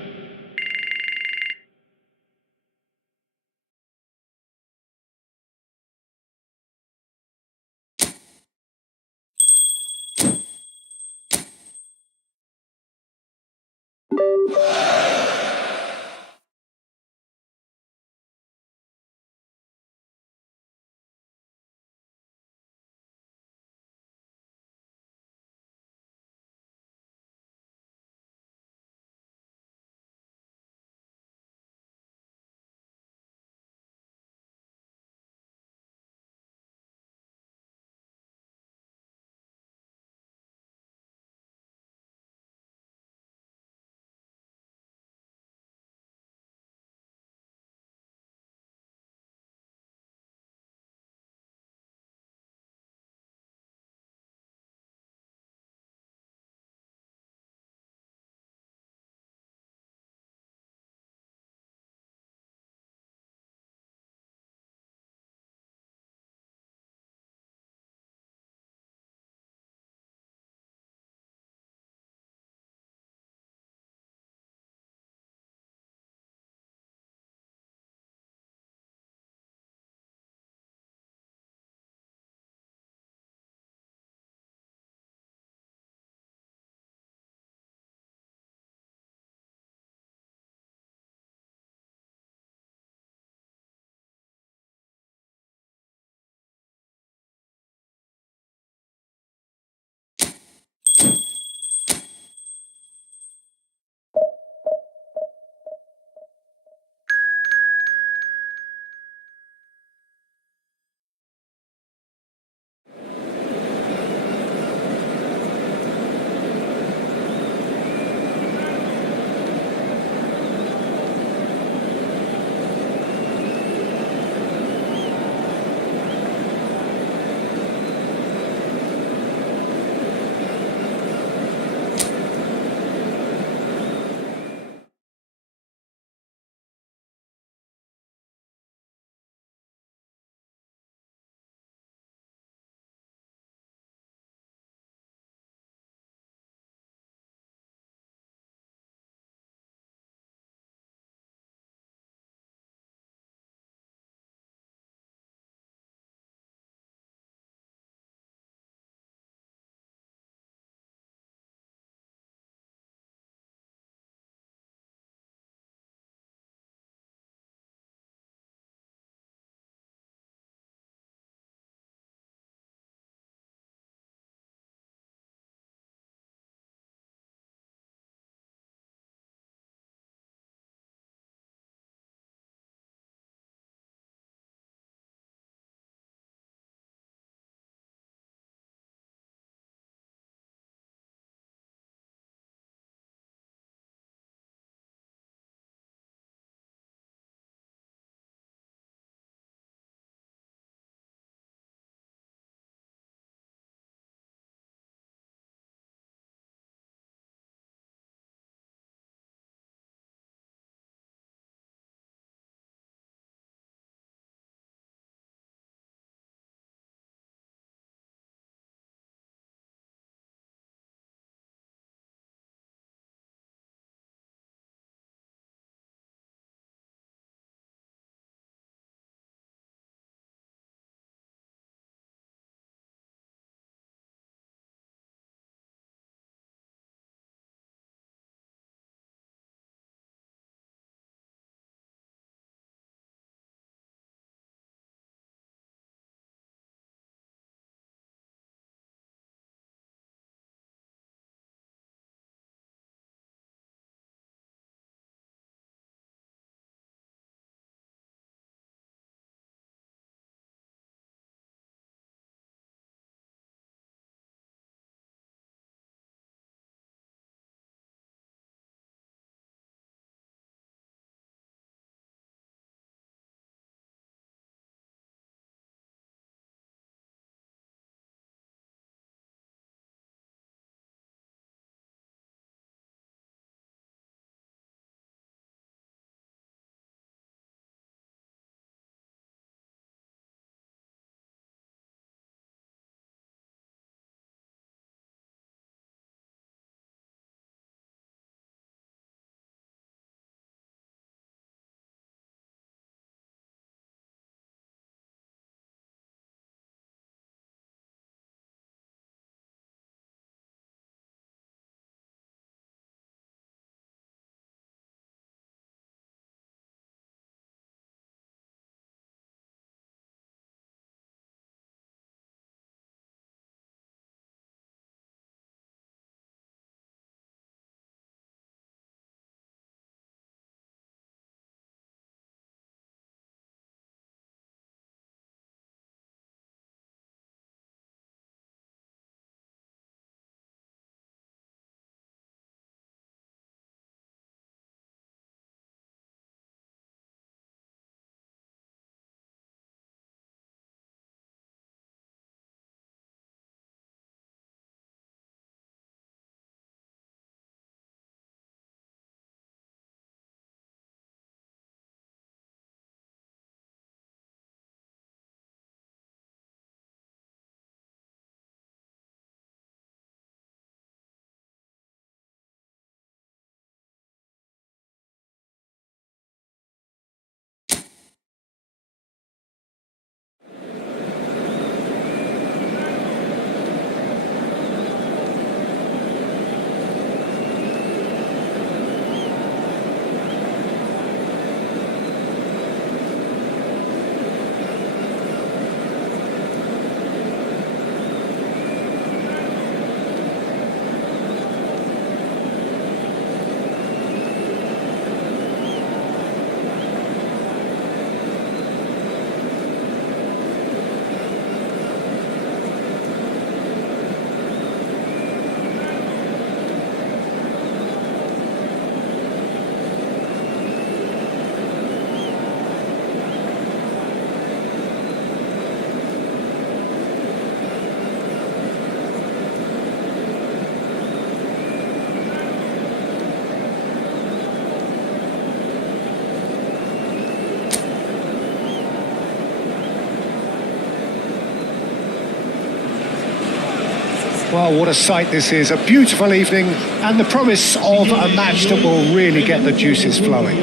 Well, what a sight this is. A beautiful evening and the promise of a match that will really get the juices flowing.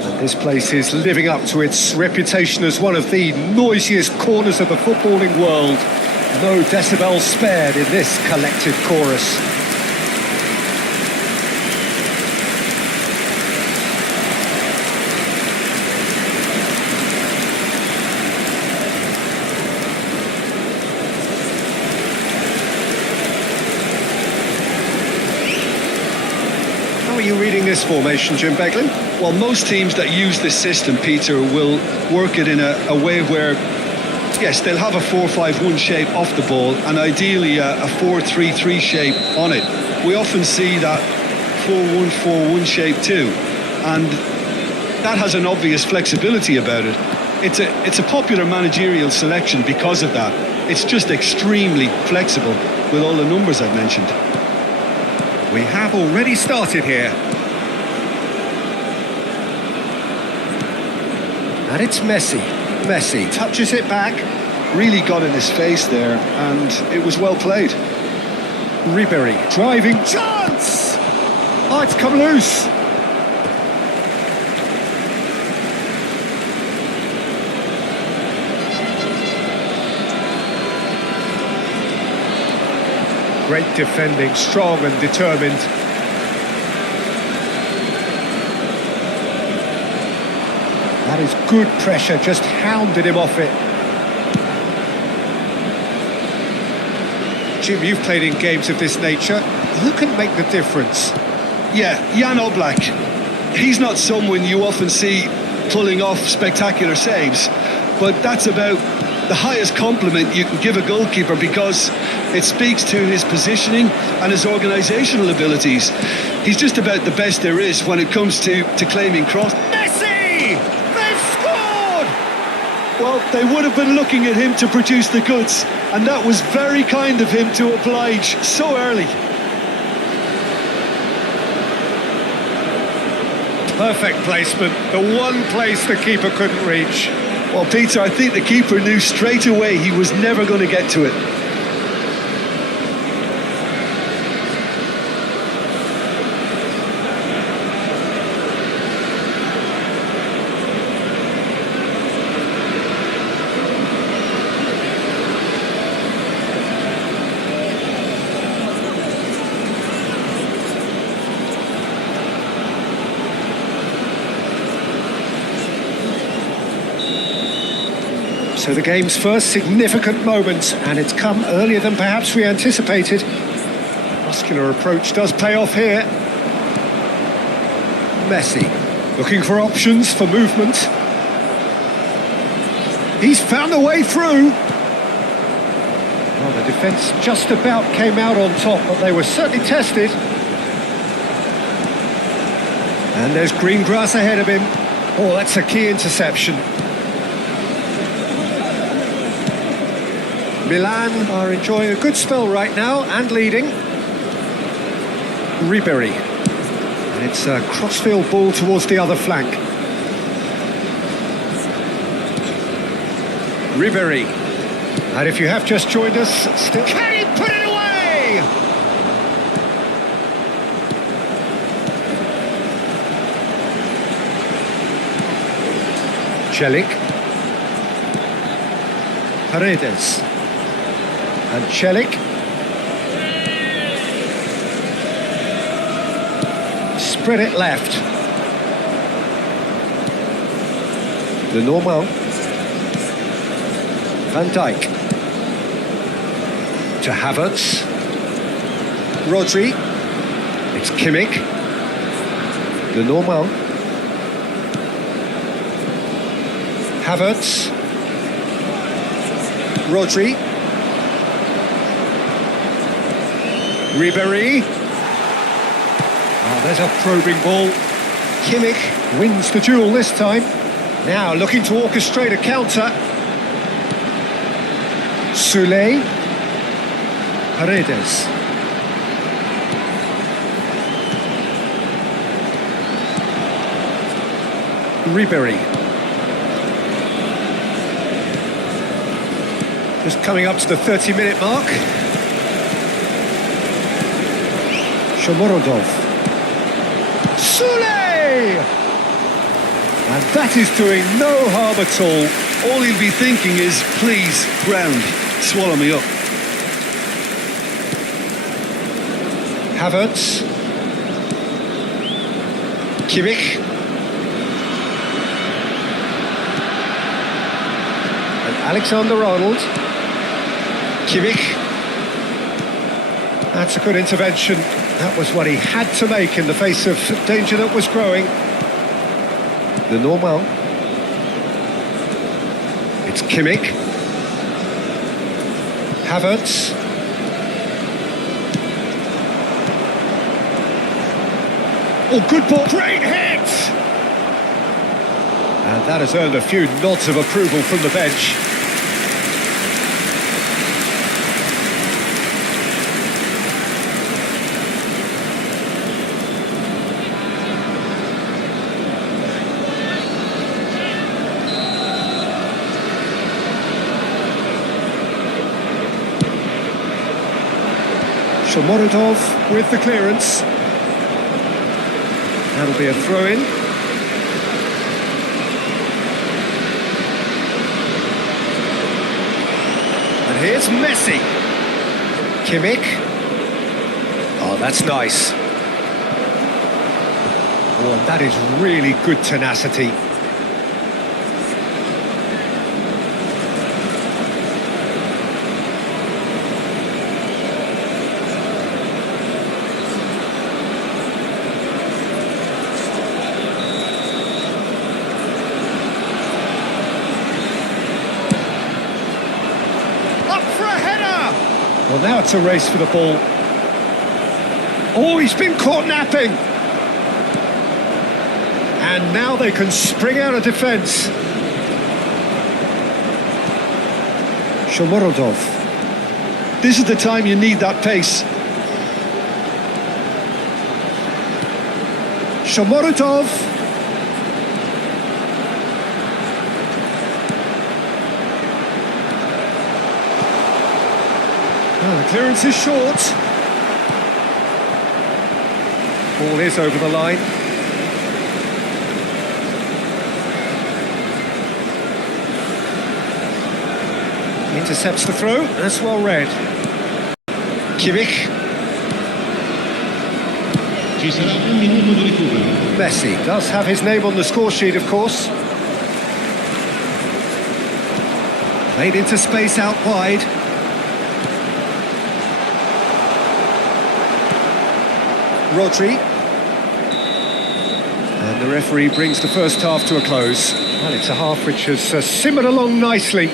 And this place is living up to its reputation as one of the noisiest corners of the footballing world. No decibels spared in this collective chorus. How are you reading this formation, Jim Beglin? Well, most teams that use this system, Peter, will work it in a way where, yes, they'll have a 4-5-1 shape off the ball and ideally a 4-3-3 shape on it. We often see that 4-1-4-1 shape too, and that has an obvious flexibility about it. It's a popular managerial selection because of that. It's just extremely flexible with all the numbers I've mentioned. We have already started here. And it's Messi. Messi touches it back. Really got in his face there, and it was well played. Ribery driving chance! Oh, it's come loose. Great defending, strong and determined. That is good pressure, just hounded him off it. Jim, you've played in games of this nature. Who can make the difference? Yeah, Jan Oblak. He's not someone you often see pulling off spectacular saves, but that's about the highest compliment you can give a goalkeeper because it speaks to his positioning and his organisational abilities. He's just about the best there is when it comes to claiming cross. Messi! They've scored! Well, they would have been looking at him to produce the goods, and that was very kind of him to oblige so early. Perfect placement, the one place the keeper couldn't reach. Well, Peter, I think the keeper knew straight away he was never going to get to it. So the game's first significant moment, and it's come earlier than perhaps we anticipated. The muscular approach does pay off here. Messi, looking for options for movement. He's found a way through. Well, the defence just about came out on top, but they were certainly tested. And there's green grass ahead of him. Oh, that's a key interception. Milan are enjoying a good spell right now and leading. Ribery. And it's a crossfield ball towards the other flank. Ribery. And if you have just joined us, still... Can he put it away? Celik. Paredes. And Celik. Spread it left. The normal. Van Dijk. To Havertz. Rodri. It's Kimmich. The normal. Havertz. Rodri. Ribery. Oh, there's a probing ball. Kimmich wins the duel this time. Now looking to orchestrate a counter. Soulé. Paredes. Ribery. Just coming up to the 30-minute mark. Shomorodov. Sule! And that is doing no harm at all. All he'll be thinking is, please, ground, swallow me up. Havertz. Kimmich. And Alexander-Arnold. Kimmich. That's a good intervention. That was what he had to make in the face of danger that was growing. The normal. It's Kimmich. Havertz. Oh, good ball. Great hit! And that has earned a few nods of approval from the bench. Shomorodov with the clearance. That'll be a throw-in. And here's Messi. Kimmich. Oh, that's nice. Oh, and that is really good tenacity. Well, now it's a race for the ball. Oh, he's been caught napping. And now they can spring out of defence. Shomorodov. This is the time you need that pace. Shomorodov. Oh, the clearance is short. Ball is over the line. Intercepts the throw. That's well read. Kimmich. Messi does have his name on the score sheet, of course. Played into space out wide. Rodri. And the referee brings the first half to a close. Well, it's a half which has simmered along nicely,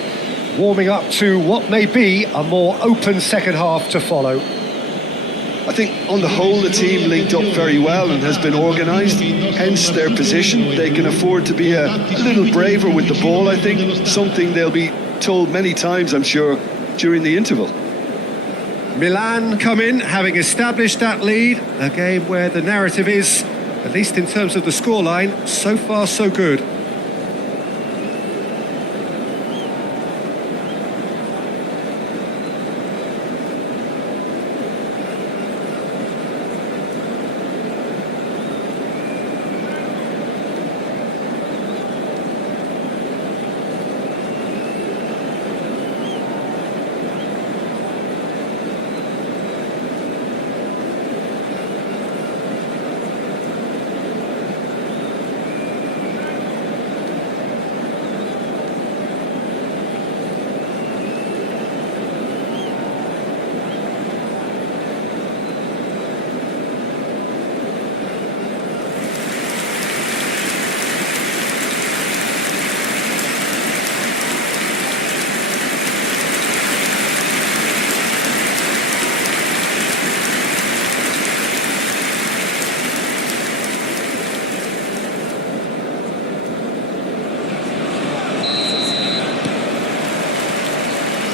warming up to what may be a more open second half to follow. I think on the whole the team linked up very well and has been organised, hence their position. They can afford to be a little braver with the ball, I think, something they'll be told many times, I'm sure, during the interval. Milan come in, having established that lead, a game where the narrative is, at least in terms of the scoreline, so far so good.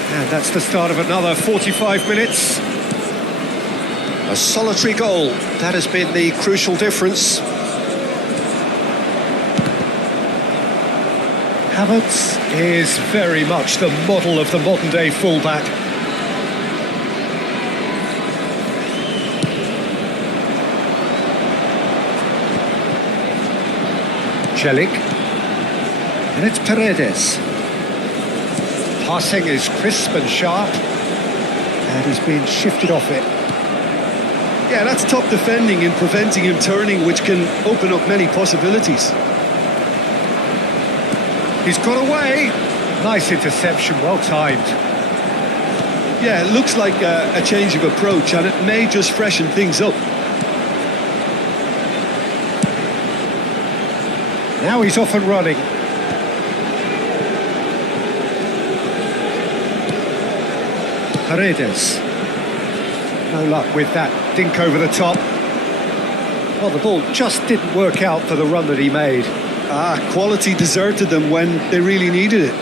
And that's the start of another 45 minutes. A solitary goal, that has been the crucial difference. Havertz is very much the model of the modern-day fullback. Celik. And it's Paredes. Passing is crisp and sharp. And he's been shifted off it. Yeah, that's top defending and preventing him turning, which can open up many possibilities. He's got away. Nice interception, well timed. Yeah, it looks like a change of approach, and it may just freshen things up. Now he's off and running. Paredes. No luck with that dink over the top. Well, the ball just didn't work out for the run that he made. Quality deserted them when they really needed it.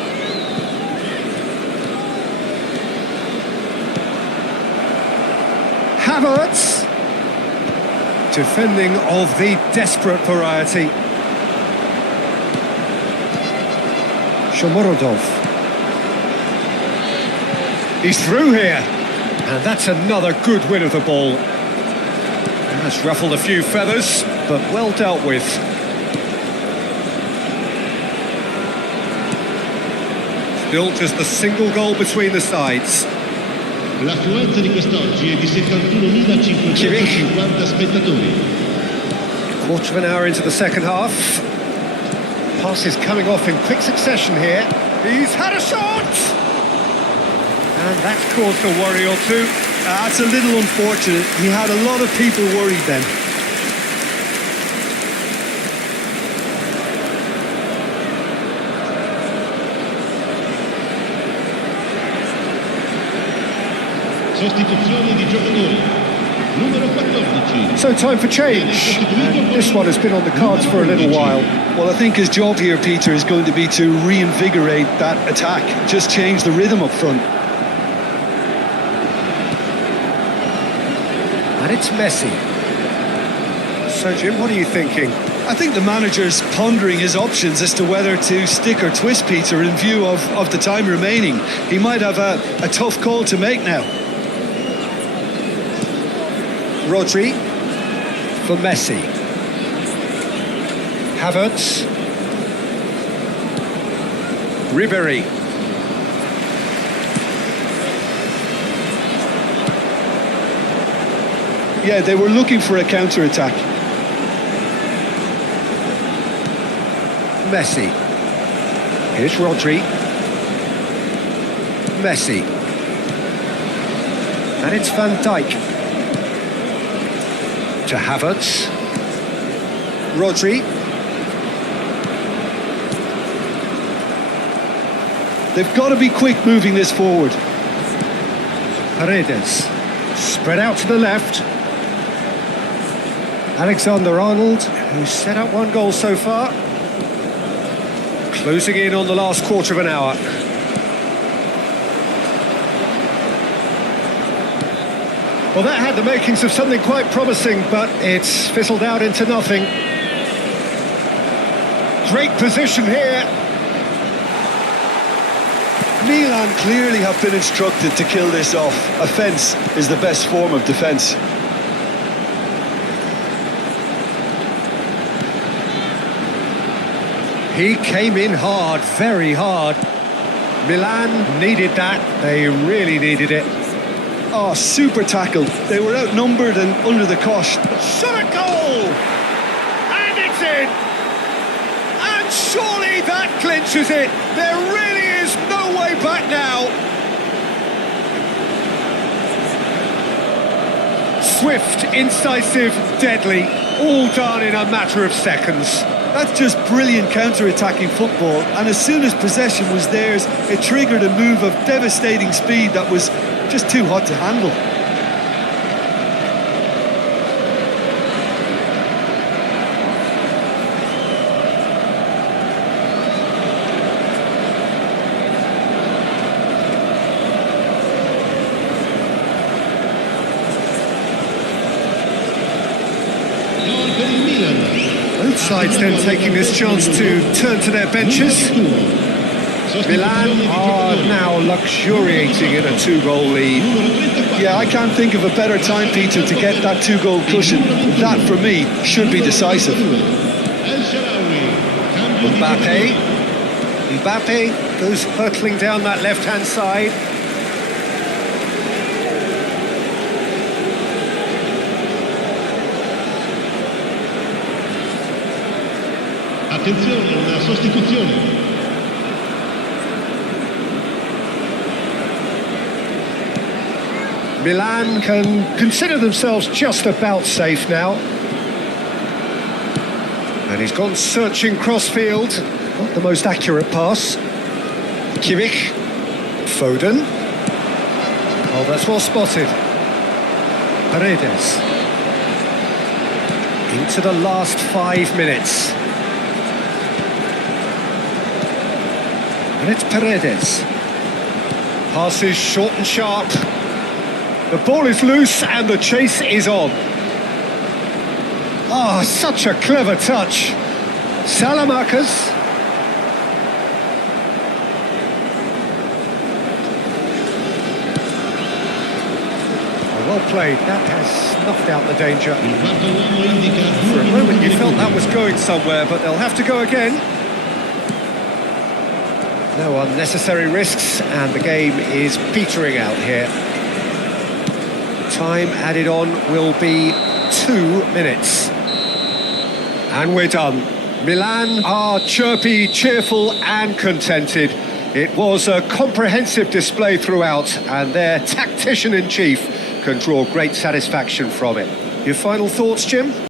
Havertz. Defending of the desperate variety. Shomorodov. He's through here. And that's another good win of the ball. That's ruffled a few feathers, but well dealt with. Still just a single goal between the sides. L'affluenza di quest'oggi è di 71.550 spettatori. Quarter of an hour into the second half. Passes coming off in quick succession here. He's had a shot! And that's caused a worry or two. That's a little unfortunate. He had a lot of people worried then. Sostituzione di giocatori. Numero 14. So time for change. And this one has been on the cards for a little while. Well, I think his job here, Peter, is going to be to reinvigorate that attack. Just change the rhythm up front. And it's Messi. So, Jim, what are you thinking? I think the manager's pondering his options as to whether to stick or twist Peter in view of the time remaining. He might have a tough call to make now. Rodri for Messi. Havertz. Ribéry. Yeah, they were looking for a counter-attack. Messi. Here's Rodri. Messi. And it's Van Dijk. To Havertz. Rodri. They've got to be quick moving this forward. Paredes. Spread out to the left. Alexander-Arnold, who's set up one goal so far. Closing in on the last quarter of an hour. Well, that had the makings of something quite promising, but it's fizzled out into nothing. Great position here. Milan clearly have been instructed to kill this off. Offence is the best form of defence. He came in hard, very hard. Milan needed that. They really needed it. Oh, super tackle. They were outnumbered and under the cosh. Shot a goal! And it's in! And surely that clinches it. There really is no way back now. Swift, incisive, deadly, all done in a matter of seconds. That's just brilliant counter-attacking football, and as soon as possession was theirs, it triggered a move of devastating speed that was just too hot to handle. sides then taking this chance to turn to their benches. Milan are now luxuriating in a 2-goal lead. Yeah, I can't think of a better time, Peter, to get that 2-goal cushion. That, for me, should be decisive. Mbappe goes hurtling down that left-hand side. Attenzione, una sostituzione. Milan can consider themselves just about safe now. And he's gone searching crossfield. Not the most accurate pass. Kimmich. Foden. Oh, that's well spotted. Paredes. Into the last 5 minutes. And it's Paredes. Passes short and sharp. The ball is loose and the chase is on. Oh, such a clever touch. Salamakers. Well played. That has snuffed out the danger. For a moment you felt that was going somewhere, but they'll have to go again. No unnecessary risks, and the game is petering out here. Time added on will be 2 minutes. And we're done. Milan are chirpy, cheerful and contented. It was a comprehensive display throughout, and their tactician-in-chief can draw great satisfaction from it. Your final thoughts, Jim?